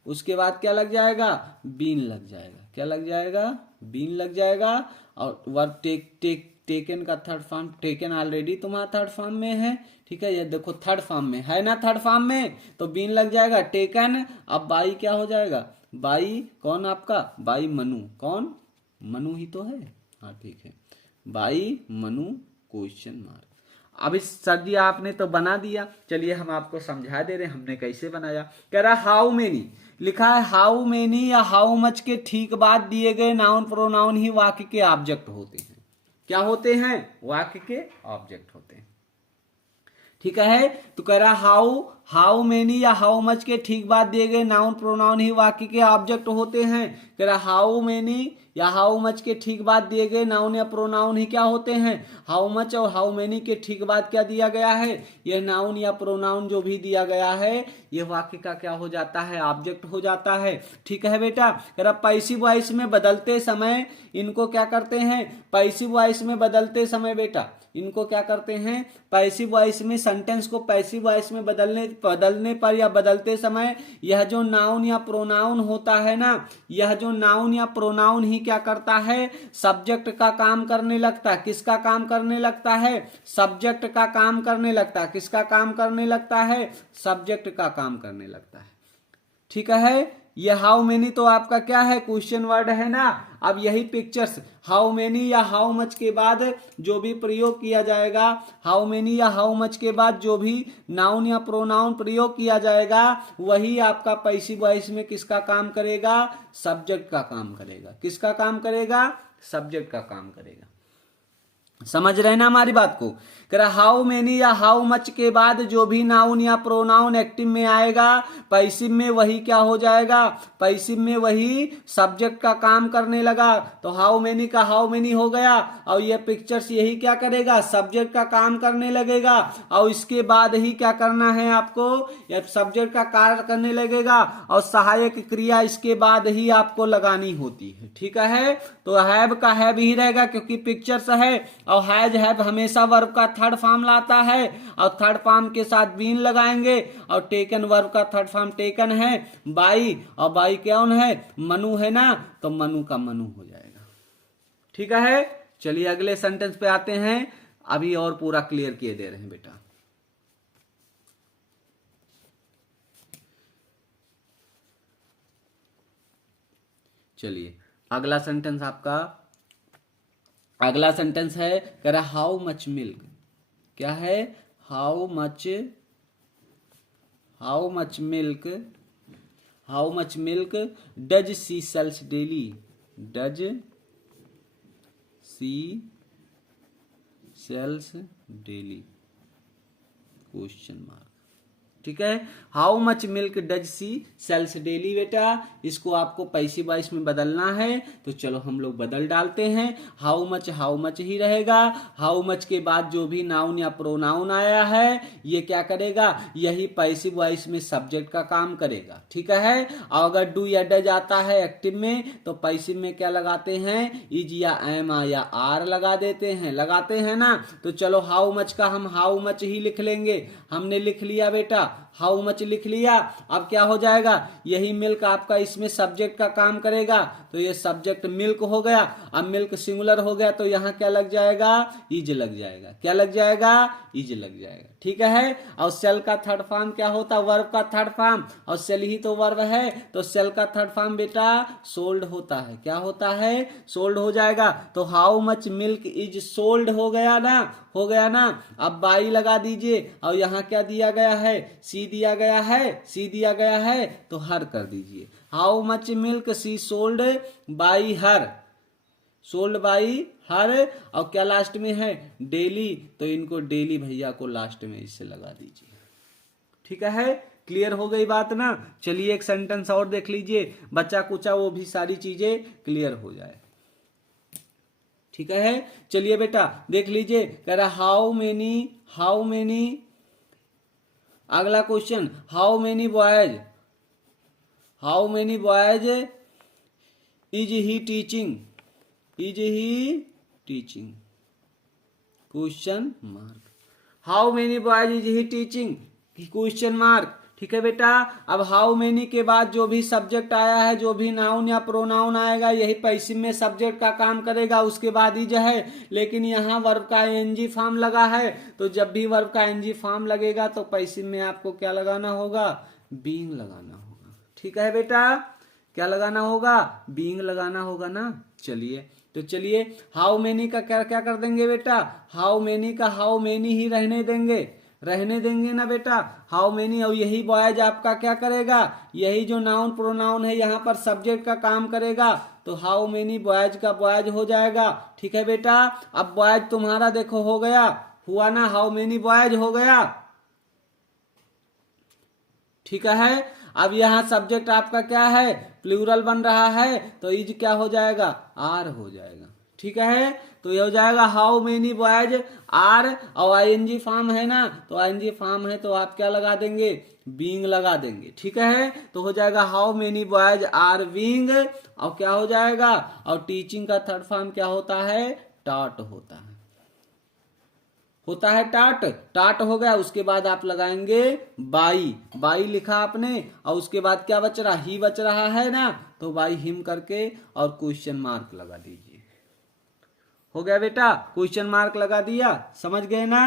उसके बाद क्या लग जाएगा, बीन लग जाएगा, क्या लग जाएगा, बीन लग जाएगा। और वर्ब टेकन का थर्ड फॉर्म, टेकन ऑलरेडी तुम्हारा थर्ड फॉर्म में है, ठीक है, ये देखो थर्ड फॉर्म में है ना, थर्ड फॉर्म में तो बीन लग जाएगा, टेकन। अब बाई क्या हो जाएगा, बाई कौन आपका, बाई मनु, कौन, मनु ही तो है, हाँ ठीक है, बाई मनु, क्वेश्चन मार्क। अब इस सर जी आपने तो बना दिया, चलिए हम आपको समझा दे रहे हैं हमने कैसे बनाया। कह रहा हाउ मेनी, लिखा है हाउ मेनी या हाउ मच के ठीक बाद दिए गए नाउन प्रोनाउन ही वाक्य के ऑब्जेक्ट होते हैं। क्या होते हैं, वाक्य के ऑब्जेक्ट होते हैं, ठीक है। तो कह रहा हाउ मेनी या हाउ मच के ठीक बाद दिए गए नाउन प्रोनाउन ही वाक्य के ऑब्जेक्ट होते हैं। कह रहा हाउ मेनी या हाउ मच के ठीक बाद दिए गए नाउन या प्रोनाउन ही क्या होते हैं, हाउ मच और हाउ मेनी के ठीक बाद क्या दिया गया है, यह नाउन या प्रोनाउन जो भी दिया गया है यह वाक्य का क्या हो जाता है, ऑब्जेक्ट हो जाता है, ठीक है बेटा। कह रहा पैसिव वॉइस में बदलते समय इनको क्या करते हैं, पैसिव वॉइस में बदलते समय बेटा इनको क्या करते हैं, पैसिव वॉइस में सेंटेंस को पैसिव वॉइस में बदलने पर या बदलते समय यह जो नाउन या प्रोनाउन होता है ना, यह जो नाउन या प्रोनाउन ही क्या करता है, सब्जेक्ट का काम करने लगता है। किसका काम करने लगता है, सब्जेक्ट का काम करने लगता है। किसका काम करने लगता है, सब्जेक्ट का काम करने लगता है, ठीक है। ये हाउ मेनी तो आपका क्या है, क्वेश्चन वर्ड है ना। अब यही पिक्चर्स हाउ मेनी या हाउ मच के बाद जो भी प्रयोग किया जाएगा, हाउ मेनी या हाउ मच के बाद जो भी नाउन या प्रोनाउन प्रयोग किया जाएगा वही आपका पैसिव वॉइस में किसका काम करेगा, सब्जेक्ट का काम करेगा। किसका काम करेगा, सब्जेक्ट का काम करेगा। समझ रहे ना हमारी बात को। कह रहा हाउ मेनी या हाउ मच के बाद जो भी नाउन या प्रोनाउन एक्टिव में आएगा पैसिव में वही क्या हो जाएगा, पैसिव में वही सब्जेक्ट का काम करने लगा। तो हाउ मेनी का हाउ मेनी हो गया और ये पिक्चर्स यही क्या करेगा, सब्जेक्ट का काम करने लगेगा। और इसके बाद ही क्या करना है आपको, ये सब्जेक्ट का कार्य करने लगेगा और सहायक क्रिया इसके बाद ही आपको लगानी होती है, ठीक है। तो हैव का हैव ही रहेगा क्योंकि पिक्चर्स है, और हैज हैव हमेशा वर्ब का थर्ड फॉर्म लाता है और थर्ड फॉर्म के साथ बीन लगाएंगे। और टेकन वर्ब का थर्ड फॉर्म टेकन है, बाई, और बाई कौन है, मनु है ना, तो मनु का मनु हो जाएगा, ठीक है। चलिए अगले सेंटेंस पे आते हैं, अभी और पूरा क्लियर किए दे रहे हैं बेटा। चलिए अगला सेंटेंस आपका, अगला सेंटेंस है, कह रहा हाउ मच मिल्क, क्या है, how much milk, how much milk does she sells daily, does she sells daily, question mark. ठीक है। How much milk does she sells daily बेटा, इसको आपको पैसिव वॉइस में बदलना है, तो चलो हम लोग बदल डालते हैं। हाउ मच ही रहेगा। हाउ मच के बाद जो भी नाउन या प्रोनाउन आया है ये क्या करेगा, यही पैसिव वॉइस में सब्जेक्ट का काम करेगा, ठीक है। और अगर डू या डज आता है एक्टिव में तो पैसिव में क्या लगाते हैं, इज या एम या आर लगा देते हैं, लगाते हैं ना। तो चलो हाउ मच का हम हाउ मच ही लिख लेंगे। हमने लिख लिया बेटा, हाउ मच लिख लिया। अब क्या हो जाएगा, यही मिल्क आपका इसमें सब्जेक्ट का काम करेगा, तो ये सब्जेक्ट मिल्क हो गया। अब मिल्क सिंगुलर हो गया तो यहां क्या लग जाएगा, इज लग जाएगा। क्या लग जाएगा, इज लग जाएगा, ठीक है। और सेल का थर्ड फॉर्म क्या होता, वर्ब का थर्ड फॉर्म, और सेल ही तो वर्ब है, तो सेल का थर्ड फॉर्म बेटा सोल्ड होता है। क्या होता है, सोल्ड हो जाएगा। तो how much milk is sold हो गया ना, हो गया ना। अब बाई लगा दीजिए, और यहाँ क्या दिया गया है, सी दिया गया है, सी दिया गया है, तो हर कर दीजिए। How much milk she sold by her, sold by her, और क्या लास्ट में है, डेली, तो इनको डेली भैया को लास्ट में इससे लगा दीजिए, ठीक है। क्लियर हो गई बात ना। चलिए एक सेंटेंस और देख लीजिए, बच्चा कुचा वो भी सारी चीजें क्लियर हो जाए, ठीक है। चलिए बेटा देख लीजिए, कह रहा हाउ मेनी, अगला question, how many boys is he teaching, question mark. How many boys is he teaching, question mark, ठीक है बेटा। अब हाउ मेनी के बाद जो भी सब्जेक्ट आया है, जो भी नाउन या प्रोनाउन आएगा, यही पैसिव में सब्जेक्ट का काम करेगा, उसके बाद इज है। लेकिन यहाँ वर्ब का एनजी फॉर्म लगा है, तो जब भी वर्ब का एनजी फॉर्म लगेगा तो पैसिव में आपको क्या लगाना होगा, बीइंग लगाना होगा, ठीक है बेटा। क्या लगाना होगा, बीइंग लगाना होगा ना। चलिए तो चलिए हाउ मेनी का क्या क्या कर देंगे बेटा, हाउ मेनी का हाउ मेनी ही रहने देंगे ना बेटा, हाउ मेनी। और यही बॉयज आपका क्या करेगा, यही जो नाउन प्रोनाउन है यहाँ पर सब्जेक्ट का काम करेगा, तो हाउ मेनी बॉयज का बॉयज हो जाएगा, ठीक है बेटा। अब बॉयज तुम्हारा देखो हो गया, हुआ ना, हाउ मेनी बॉयज हो गया, ठीक है। अब यहाँ सब्जेक्ट आपका क्या है, प्लूरल बन रहा है, तो इज क्या हो जाएगा, आर हो जाएगा, ठीक है। तो ये हो जाएगा हाउ मेनी बॉयज आर, और आईएनजी फॉर्म है ना, तो आईएनजी फॉर्म है तो आप क्या लगा देंगे, बीइंग लगा देंगे, ठीक है। तो हो जाएगा how many boys are being, और क्या हो जाएगा, और टीचिंग का थर्ड फॉर्म क्या होता है, टॉट होता है टाट हो गया। उसके बाद आप लगाएंगे बाई लिखा आपने, और उसके बाद क्या बच रहा, ही बच रहा है ना, तो बाई हिम करके और क्वेश्चन मार्क लगा दीजिए। हो गया बेटा, क्वेश्चन मार्क लगा दिया, समझ गए ना।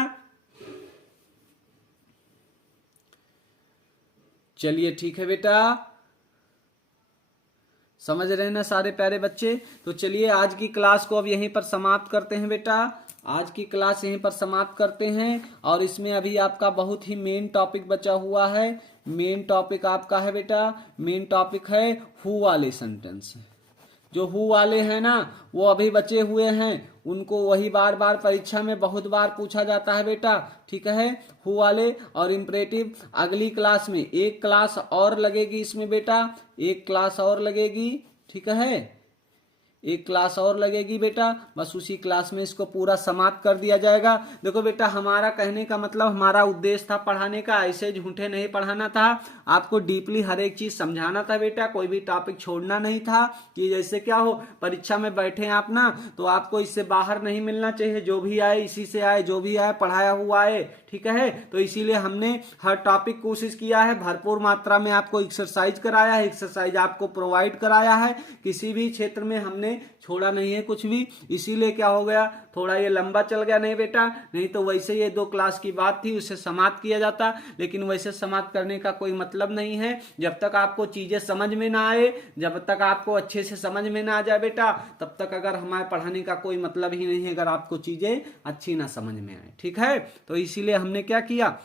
चलिए ठीक है बेटा, समझ रहे हैं ना सारे प्यारे बच्चे। तो चलिए आज की क्लास को अब यहीं पर समाप्त करते हैं बेटा, आज की क्लास यहीं पर समाप्त करते हैं। और इसमें अभी आपका बहुत ही मेन टॉपिक बचा हुआ है। मेन टॉपिक आपका है बेटा, मेन टॉपिक है हु वाले सेंटेंस। जो हु वाले हैं ना वो अभी बचे हुए हैं, उनको वही बार बार परीक्षा में बहुत बार पूछा जाता है बेटा, ठीक है। हु वाले और इम्परेटिव अगली क्लास में एक क्लास और लगेगी इसमें बेटा, एक क्लास और लगेगी, ठीक है, एक क्लास और लगेगी बेटा। बस उसी क्लास में इसको पूरा समाप्त कर दिया जाएगा। देखो बेटा हमारा कहने का मतलब, हमारा उद्देश्य था पढ़ाने का, ऐसे झूठे नहीं पढ़ाना था, आपको डीपली हर एक चीज समझाना था बेटा, कोई भी टॉपिक छोड़ना नहीं था। कि जैसे क्या हो, परीक्षा में बैठे आप ना, तो आपको इससे बाहर नहीं मिलना चाहिए, जो भी आए इसी से आए, जो भी आए पढ़ाया हुआ आए, ठीक है। तो इसीलिए हमने हर टॉपिक कोशिश किया है, भरपूर मात्रा में आपको एक्सरसाइज कराया है, एक्सरसाइज आपको प्रोवाइड कराया है, किसी भी क्षेत्र में हमने छोड़ा नहीं है कुछ भी। इसीलिए क्या हो गया, थोड़ा ये लंबा चल गया, नहीं बेटा, नहीं तो वैसे ये 2 क्लास की बात थी, उसे समाप्त किया जाता। लेकिन वैसे समाप्त करने का कोई मतलब नहीं है, जब तक आपको चीजें समझ में ना आए, जब तक आपको अच्छे से समझ में ना आ जाए बेटा, तब तक अगर हमारे पढ़ाने का कोई मतलब ही नहीं है, अगर आपको चीजें अच्छी ना समझ में आए, ठीक है। तो इसीलिए हमने क्या किया,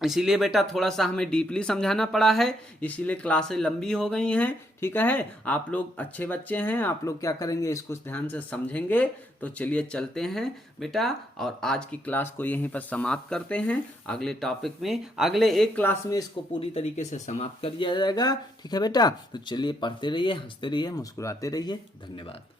इसीलिए बेटा थोड़ा सा हमें डीपली समझाना पड़ा है, इसीलिए क्लासें लंबी हो गई हैं। ठीक है, आप लोग अच्छे बच्चे हैं, आप लोग क्या करेंगे, इसको ध्यान से समझेंगे। तो चलिए चलते हैं बेटा, और आज की क्लास को यहीं पर समाप्त करते हैं। अगले टॉपिक में, अगले एक क्लास में इसको पूरी तरीके से समाप्त कर दिया जाएगा। ठीक है बेटा, तो चलिए पढ़ते रहिए, हंसते रहिए, मुस्कुराते रहिए। धन्यवाद।